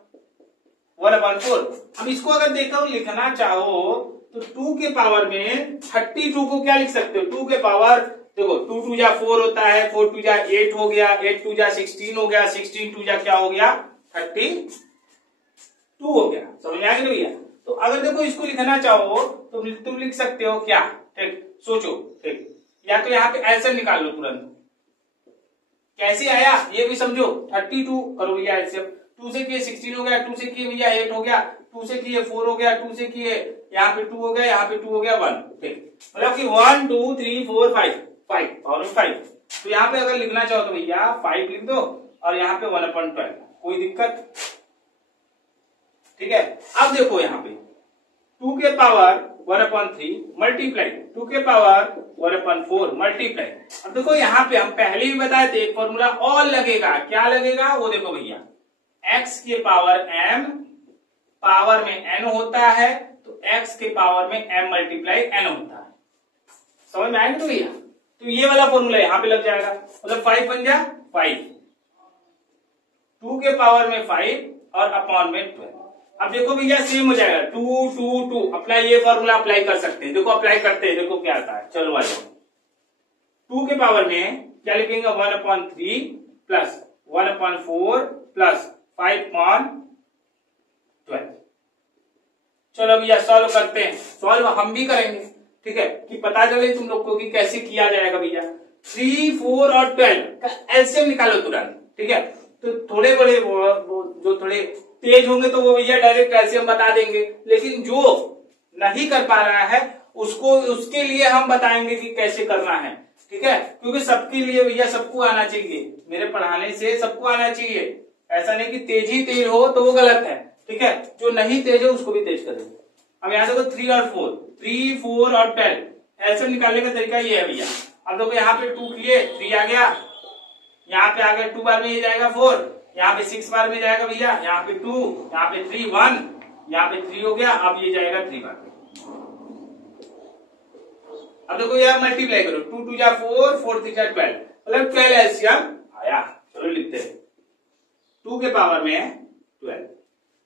1/4। अब इसको अगर देखो लिखना चाहो तो 2 के पावर में 32 को क्या लिख सकते हो, 2 के पावर, देखो 2 2 जा 4 होता है, 4 2 जा 8 हो गया, 8 2 जा 16 हो गया, 16 2 जा क्या हो गया, 32 हो गया। समझ में आ गया भैया? तो अगर देखो इसको लिखना चाहो तो तुम लिख सकते हो क्या, ठीक, सोचो। ठीक, या तो यहाँ पे आंसर निकाल लो तुरंत, कैसे आया ये भी समझो। 32 करो भैया ऐसे, 2 से किए 16 हो गया, 2 से किए भैया 8 हो गया, 2 से किए 4 हो गया, 2 से किए यहाँ पे 2 हो गया, यहाँ पे 2 हो गया 1। ठीक, मतलब कि 1 2 3 4 5 और 5। तो यहाँ पे अगर लिखना चाहो तो भैया 5 लिख दो और यहाँ पे 1/12, कोई दिक्कत? ठीक है, अब देखो यहाँ पे 2 के पावर 1/3 मल्टीप्लाई 2 के पावर 1/4 मल्टीप्लाई। अब देखो यहाँ पे हम पहले भी बताए थे एक फॉर्मूला और लगेगा, क्या लगेगा वो देखो भैया, x के पावर m पावर में n होता है, तो x के पावर में m मल्टीप्लाई n होता है। समझ में आएगा तो भैया? तो ये वाला फॉर्मूला यहाँ पे लग जाएगा, मतलब 5 बन जा 5, 2 के पावर में 5 और अपॉन में 12। अब देखो भैया सेम हो जाएगा, 2 2 2 अप्लाई, ये फॉर्मूला अप्लाई कर सकते हैं। देखो अप्लाई करते हैं, देखो क्या आता है। चलो आ जाओ, 2 के पावर में क्या लिखेंगे, 1/3 प्लस 1/4 प्लस 5/12। चलो भैया सॉल्व करते हैं, सॉल्व हम भी करेंगे, ठीक है, कि पता चले तुम लोग को कि कैसे किया जाएगा भैया। 3 4 और 12 का एलसीएम निकालो तुरंत। ठीक है, तो थोड़े बड़े जो थोड़े तेज होंगे तो वो भैया डायरेक्ट एलसीएम बता देंगे, लेकिन जो नहीं कर पा रहा है उसके लिए हम बताएंगे कि कैसे करना है। ठीक है, क्योंकि सबके लिए भैया सबको आना चाहिए, मेरे पढ़ाने से सबको आना चाहिए। ऐसा नहीं कि तेज ही तेज हो तो वो गलत है। ठीक है, जो नहीं तेज हो उसको भी तेज करेंगे। अब यहाँ देखो 3 और 4, 3 4 और 12 एलसीएम निकालने का तरीका ये है भैया। अब देखो यहाँ पे 2 किए 3 आ गया, यहाँ पे आ गया 2 बार में ये जाएगा 4, यहाँ पे 6 बार में जाएगा भैया, यहाँ पे 2, यहाँ पे 3 1, यहाँ पे 3 हो गया, अब ये जाएगा 3 बार में। अब देखो यार मल्टीप्लाई करो, 2 2 जा 4, 4 3 जा 12, मतलब 12 एलसीएम आया। चलो लिखते हैं 2 के पावर में 12।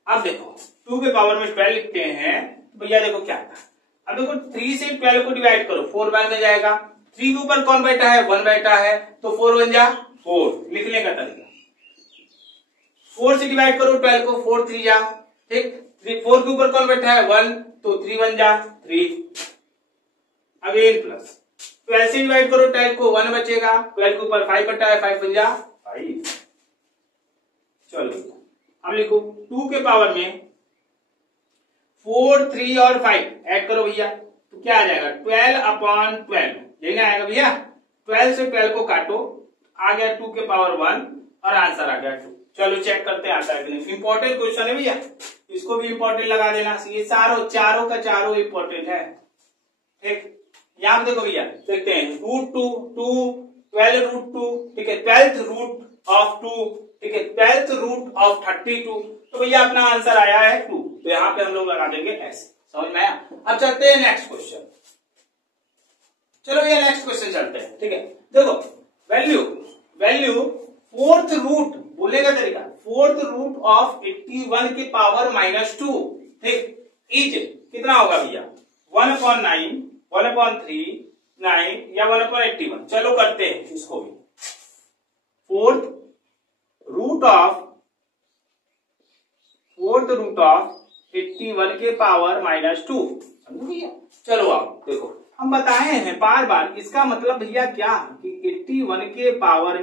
अब देखो 2 के पावर में 12 लिखते हैं तो भैया देखो क्या था। अब देखो 3 से 12 को डिवाइड करो, 4 बार में जाएगा, 3 के ऊपर कौन बैठा है, 1 बैठा है, तो 4 बन जा 4। लिखने का तरीका 4 से डिवाइड करो 12 को, 4 3 जा, ठीक, 4 के ऊपर कौन बैठा है 1, तो 3 बन जा 3। अगेन प्लस 12 से डिवाइड करो 12 को, 1 बचेगा, 12 के ऊपर 5 बैठा है, 5 बन जा 5। चलो अब लिखो 2 के पावर में 4 3 और 5 ऐड करो भैया, तो क्या आ जाएगा 12/12, यही ना आएगा भैया। 12 से 12 को काटो, आ गया 2 के पावर 1 और आंसर आ गया 2। चलो चेक करते हैं आता है कि नहीं। इंपॉर्टेंट क्वेश्चन है भैया, इसको भी इंपॉर्टेंट लगा देना। ये चारों का चारों इंपॉर्टेंट है। ठीक, यहाँ पे देखो भैया देखते हैं √2 12√2, ठीक है, 12th रूट ऑफ 2, ठीक है, 12th रूट ऑफ 32, तो भैया अपना आंसर आया है 2। तो यहाँ पे हम लोग लगा देंगे ऐसे, समझ में आया। अब चलते हैं नेक्स्ट क्वेश्चन। चलो भैया नेक्स्ट क्वेश्चन चलते हैं, ठीक है। देखो वैल्यू फोर्थ रूट बोलने का तरीका, फोर्थ रूट ऑफ 81 की पावर -2, ठीक, इज कितना होगा भैया 1/9, 1/3, 9 या 1/81। चलो करते हैं इसको भी। फोर्थ रूट ऑफ 81 के पावर -2, समझो भैया। चलो आप देखो, हम बताए हैं बार बार, इसका मतलब भैया क्या कि 81 के पावर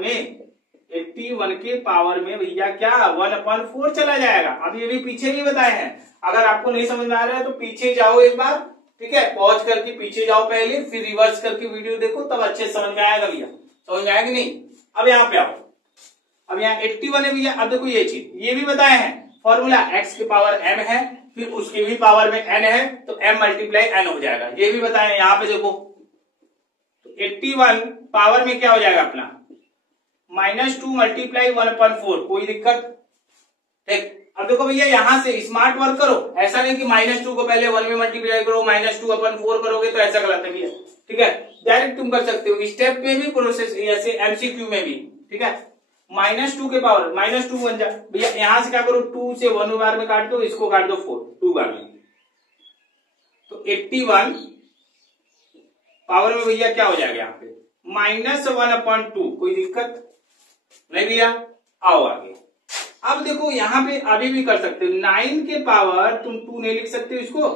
में भैया क्या 1/4 चला जाएगा। अब ये भी पीछे भी बताए हैं, अगर आपको नहीं समझ में आ रहा है तो पीछे जाओ एक बार, ठीक है, पॉज करके पीछे जाओ पहले, फिर रिवर्स करके वीडियो देखो, तब अच्छे समझ में आएगा भैया। समझ में आएगा नहीं? अब यहाँ पे आओ, अब यहाँ 81 है भैया। अब देखो ये चीज ये भी बताए हैं, फॉर्मूला x की पावर m है, फिर उसकी भी पावर में n है, तो m मल्टीप्लाई n हो जाएगा, ये भी बताए। यहाँ पे देखो तो 81 पावर में क्या हो जाएगा अपना -2 मल्टीप्लाई 1/4, कोई दिक्कत, ठीक। अब देखो भैया यहाँ से स्मार्ट वर्क करो, ऐसा नहीं कि -2 को पहले 1 में मल्टीप्लाई करो, -2/4 करोगे तो ऐसा गलत है भैया, ठीक है। डायरेक्ट तुम कर सकते हो, स्टेप में भी प्रोसेस, ऐसे MCQ में भी, ठीक है। -2 के पावर -2 बन जाए भैया, यहां से क्या करो 2 से 1 बार में काट दो, इसको काट दो 4 2 बार में, तो 81 पावर में भैया क्या हो जाएगा यहाँ पे -1/2, कोई दिक्कत नहीं भैया। आओ आगे। अब देखो यहाँ पे अभी भी कर सकते हो, 9 के पावर तुम 2 नहीं लिख सकते हो इसको,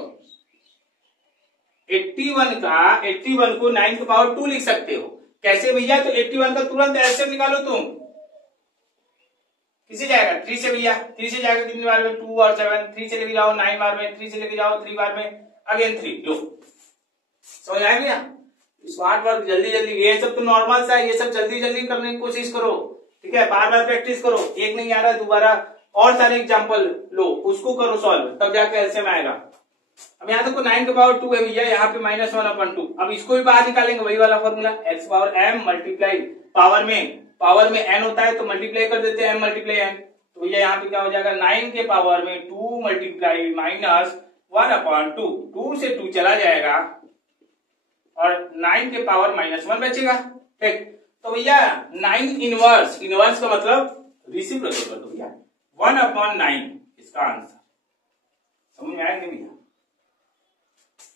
81 को 9 के पावर 2 लिख सकते हो। कैसे भैया? तो 81 का तुरंत ऐसे निकालो तुम, किसे जाएगा 3 से भैया, 3 से जाएगा कितनी बार में 2 और 7, 3 से लेके जाओ 9 बार में, 3 से लेके जाओ 3 बार में, अगेन 3, लो समझ आए भैया। स्मार्ट वर्क जल्दी जल्दी, ये सब तो नॉर्मल सा है, ये सब जल्दी जल्दी करने की कोशिश करो, ठीक है, बार बार प्रैक्टिस करो, एक नहीं आ रहा दोबारा और सारे एग्जाम्पल लो, उसको करो सॉल्व, तब जाके एलसीएम आएगा। अब यहाँ देखो 9 के पावर 2 है भैया, यहाँ पे -1/2, अब इसको भी बाहर निकालेंगे, वही वाला formula, x power m multiply power में n होता है तो मल्टीप्लाई कर देते हैं m मल्टीप्लाई n, तो भैया यहाँ पे क्या हो जाएगा 9 के पावर में 2 मल्टीप्लाई -1/2, 2 से 2 चला जाएगा और 9 के पावर -1 बचेगा, ठीक। तो भैया 9 इनवर्स का मतलब रेसिप्रोकल कर दो भैया, 1/9 इसका आंसर, समझ में आएगा भैया।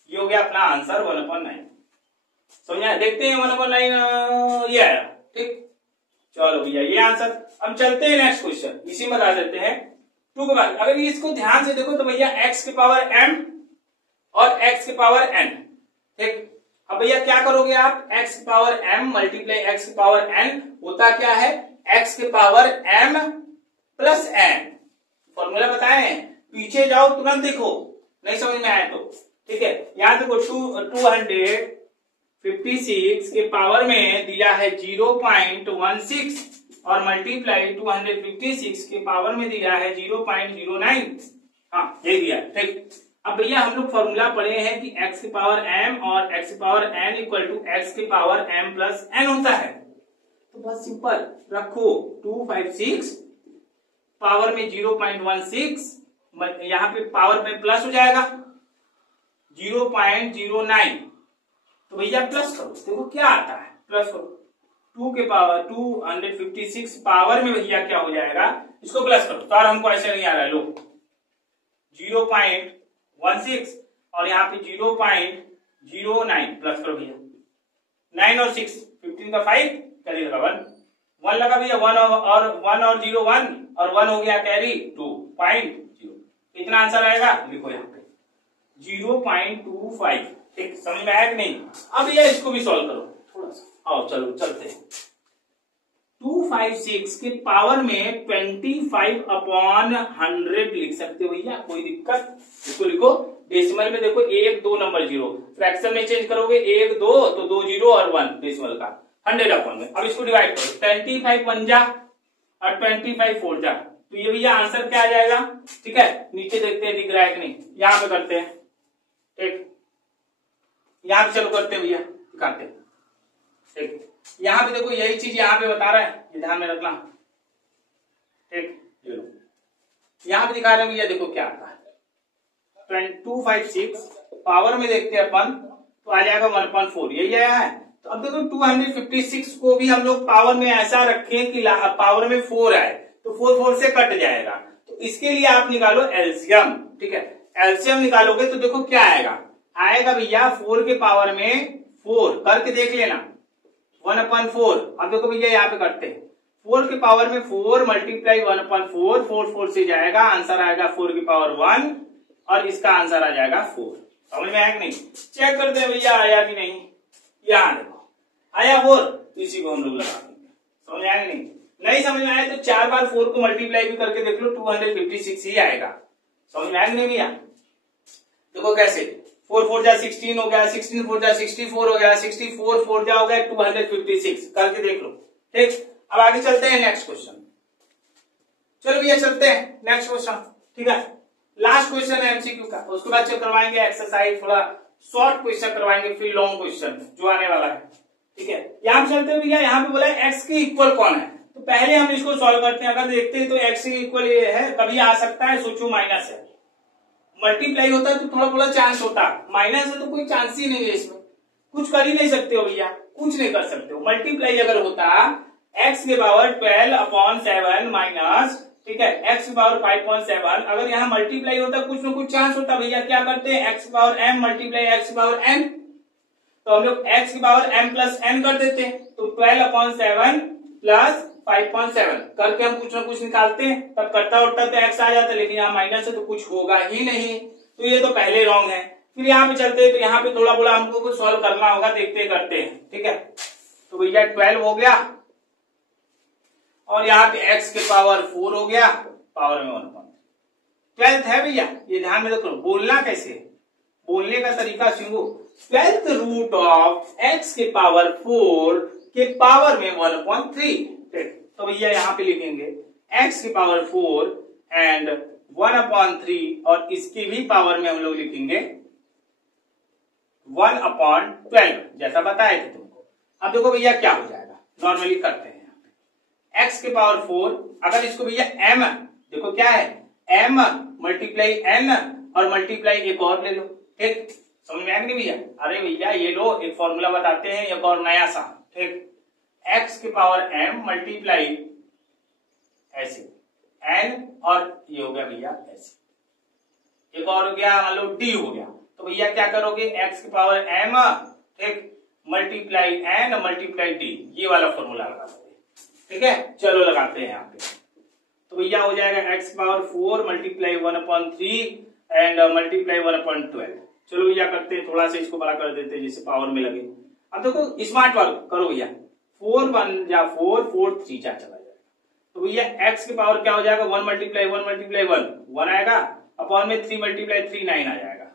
ये हो गया अपना आंसर 1/9, समझ आया। देखते हैं 1/9 ये आया, ठीक। चलो भैया ये आंसर। अब चलते हैं नेक्स्ट क्वेश्चन, इसी में बता देते हैं 2 के बाद। अगर इसको ध्यान से देखो तो भैया x के पावर m और x के पावर n, ठीक। अब भैया क्या करोगे आप, x के पावर m मल्टीप्लाई x के पावर n होता क्या है, x के power m plus n, formula बताए हैं, पीछे जाओ तुरंत देखो, नहीं समझ में आया तो, ठीक है। यहां देखो 256 के पावर में दिया है 0.16 और मल्टीप्लाई 256 के पावर में दिया है 0.09, हाँ ये दिया, ठीक। अब भैया हम लोग फॉर्मूला पढ़े हैं कि x की पावर m और x की power n equal to x की पावर m प्लस n होता है, तो बस सिंपल रखो 256 पावर में 0.16, यहाँ पे पावर में प्लस हो जाएगा 0.09, तो भैया प्लस करो, देखो क्या आता है, प्लस करो 2 के पावर 256 पावर में भैया क्या हो जाएगा, इसको प्लस करो, तो हमको ऐसे नहीं आ रहा है, लो 0.16 और यहाँ पे 0.09 प्लस करो भैया, 9 और 6 15 का 5 कैरी लगा 1 लगा भैया, 1 और 0 1 और 1 हो गया कैरी 2.0, इतना आंसर आएगा, लिखो यहाँ पे 0.25, ठीक। समझ में आया कि नहीं? अब भैया इसको भी सॉल्व करो थोड़ा सा, आओ चलो चलते हैं। 256 के पावर में 25/100 लिख सकते हो भैया, कोई दिक्कत, इसको लिखो डेसिमल में, देखो 1 2 नंबर 0, फ्रैक्शन में चेंज करोगे 1 2 तो 2 0 और 1 डेसिमल का 100 में। अब इसको डिवाइड करो, 25 1 जा और 25 4 जा, तो ये भैया आंसर क्या आ जाएगा, ठीक है। नीचे देखते हैं दिख रहा है कि नहीं, यहाँ पे करते हैं, ठीक। यहाँ पे चलो करते हैं भैया, दिखाते हैं। ठीक, यहाँ पे देखो यही चीज यहाँ पे बता रहा है, ये ध्यान में रखना। ठीक, ये लो यहाँ पे दिखा रहे हैं भैया, देखो क्या आता है 256 पावर में देखते हैं अपन, तो आ जाएगा 1/4, यही आया है। तो अब देखो 256 को भी हम लोग पावर में ऐसा रखें कि पावर में 4 आए, तो 4 से कट जाएगा। तो इसके लिए आप निकालो एलसीएम। ठीक है, एलसीएम निकालोगे तो देखो क्या आएगा, आएगा भैया 4 के पावर में 4, करके देख लेना 1/4। अब देखो भैया यहाँ पे करते हैं 4 के पावर में 4 मल्टीप्लाई 1/4, 4 से जाएगा, आंसर आएगा 4 की पावर 1 और इसका आंसर आ जाएगा 4। समझ में आया कि नहीं? चेक करते हैं भैया आया कि नहीं। यहाँ देखो आया 4, इसी को हम लोग लगा देंगे। समझ में आया कि नहीं? नहीं समझ में आया तो 4 बार 4 को मल्टीप्लाई भी करके देख लो, 256 ही आएगा। समझ में आया कि नहीं भैया? देखो कैसे, 4 4 जा 16 हो गया, 16 4 जा 64 हो गया, 64 4 जा हो गया 256, करके देख लो। ठीक, अब आगे चलते हैं नेक्स्ट क्वेश्चन। चलो भैया चलते हैं नेक्स्ट क्वेश्चन। ठीक है, लास्ट क्वेश्चन है एमसीक्यू का, उसके बाद चेक करवाएंगे एक्सरसाइज, थोड़ा शॉर्ट क्वेश्चन करवाएंगे, फिर लॉन्ग क्वेश्चन जो आने वाला है। ठीक है, यहाँ पे चलते हैं भैया, यहाँ पे बोला है एक्स के इक्वल कौन है, तो पहले हम इसको सॉल्व करते हैं। अगर देखते हैं तो एक्स के इक्वल ये है, कभी आ सकता है, सोचो माइनस है, मल्टीप्लाई होता है तो थोड़ा थोड़ा चांस होता, माइनस है तो कोई चांस ही नहीं है, इसमें कुछ कर ही नहीं सकते हो भैया, कुछ नहीं कर सकते हो। मल्टीप्लाई अगर होता एक्स के पावर 12/7 माइनस, ठीक है, एक्स की पावर 5.7, अगर यहाँ मल्टीप्लाई होता कुछ ना कुछ चांस होता भैया, क्या करते हैं एक्स की पावर m मल्टीप्लाई एक्स की पावर n, तो हम लोग एक्स की पावर m प्लस n कर देते हैं, तो 12/7 प्लस 5.7 करके हम कुछ ना कुछ निकालते हैं, तब करता उठता तो एक्स आ जाता है, लेकिन यहाँ माइनस है तो कुछ होगा ही नहीं, तो ये तो पहले रॉन्ग है। फिर यहाँ पे चलते हैं, तो यहाँ पे थोड़ा बोला हमको कुछ सॉल्व करना होगा, देखते करते हैं। ठीक है, तो भैया 12 हो गया और यहाँ पे x के पावर 4 हो गया, पावर में 1 12th है भैया, ये ध्यान में रखो। बोलना कैसे, बोलने का तरीका सीखो, 12th रूट ऑफ x के पावर 4 के पावर में 1/3। तो भैया यहाँ पे लिखेंगे x की पावर 4 एंड 1/3, और इसकी भी पावर में हम लोग लिखेंगे 1/12, जैसा बताए थे तुमको। अब देखो भैया क्या हो जाएगा, नॉर्मली करते हैं x के पावर 4, अगर इसको भैया m, देखो क्या है m मल्टीप्लाई n और मल्टीप्लाई एक और ले लो। ठीक, समझ में आया नहीं भैया? अरे भैया ये लो, एक फॉर्मूला बताते हैं एक और नया सा। ठीक, x के पावर m मल्टीप्लाई ऐसे n, और ये हो गया भैया ऐसे, एक और हो गया मान लो d हो गया, तो भैया क्या करोगे x की पावर m, ठीक, मल्टीप्लाई n मल्टीप्लाई d, ये वाला फॉर्मूला लगा दो। ठीक है, चलो लगाते हैं यहाँ पे, तो भैया हो जाएगा x power 4 multiply 1/3 and multiply 1/12। चलो भैया करते हैं, थोड़ा सा इसको बड़ा कर देते हैं जिससे पावर में लगे। अब देखो स्मार्ट वर्क करो भैया, 4 1 जा 4 4 3 जा चला जाएगा, तो भैया x की पावर क्या हो जाएगा 1 मल्टीप्लाई 1 मल्टीप्लाई 1 आएगा, अपॉन में 3 मल्टीप्लाई 3 9 आ जाएगा।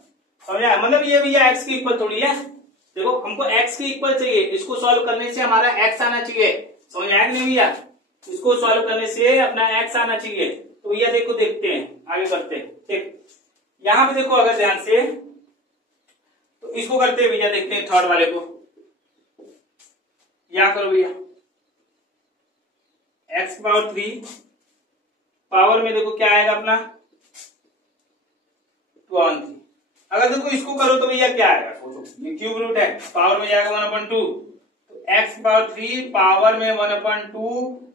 समझा? मतलब ये भैया x के इक्वल थोड़ी है, देखो हमको x के इक्वल चाहिए, इसको सॉल्व करने से हमारा x आना चाहिए। समझ आया नहीं भैया? इसको सॉल्व करने से अपना x आना चाहिए, तो भैया देखो देखते हैं आगे करते हैं। ठीक, यहाँ पे देखो अगर ध्यान से, तो इसको करते हैं भैया, देखते हैं थर्ड वाले को, यहाँ करो भैया x पावर 3 पावर में देखो क्या आएगा अपना 2/3। अगर देखो इसको करो तो भैया क्या आएगा, सोचो, ये क्यूब रूट है, पावर में जाएगा 1/2, तो x पावर 3 पावर में 1/2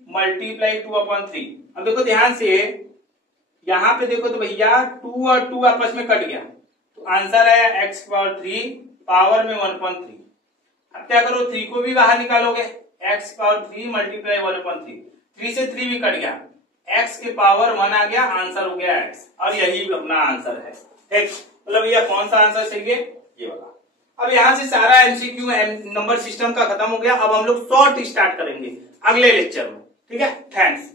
मल्टीप्लाई 2/3। अब देखो ध्यान से, यहाँ पे देखो तो भैया 2 और 2 आपस में कट गया, तो आंसर आया x पावर 3 पावर में 1/3। अब क्या करो, 3 को भी बाहर निकालोगे, x पावर 3 मल्टीप्लाई 1/3, 3 से 3 भी कट गया, x के पावर 1 आ गया, आंसर हो गया x, और यही अपना आंसर है। ठीक, मतलब भैया कौन सा आंसर सही है, ये वाला। अब यहाँ से सारा एमसीक्यू नंबर सिस्टम का खत्म हो गया, अब हम लोग शॉर्ट स्टार्ट करेंगे अगले लेक्चर में। ठीक है, थैंक्स।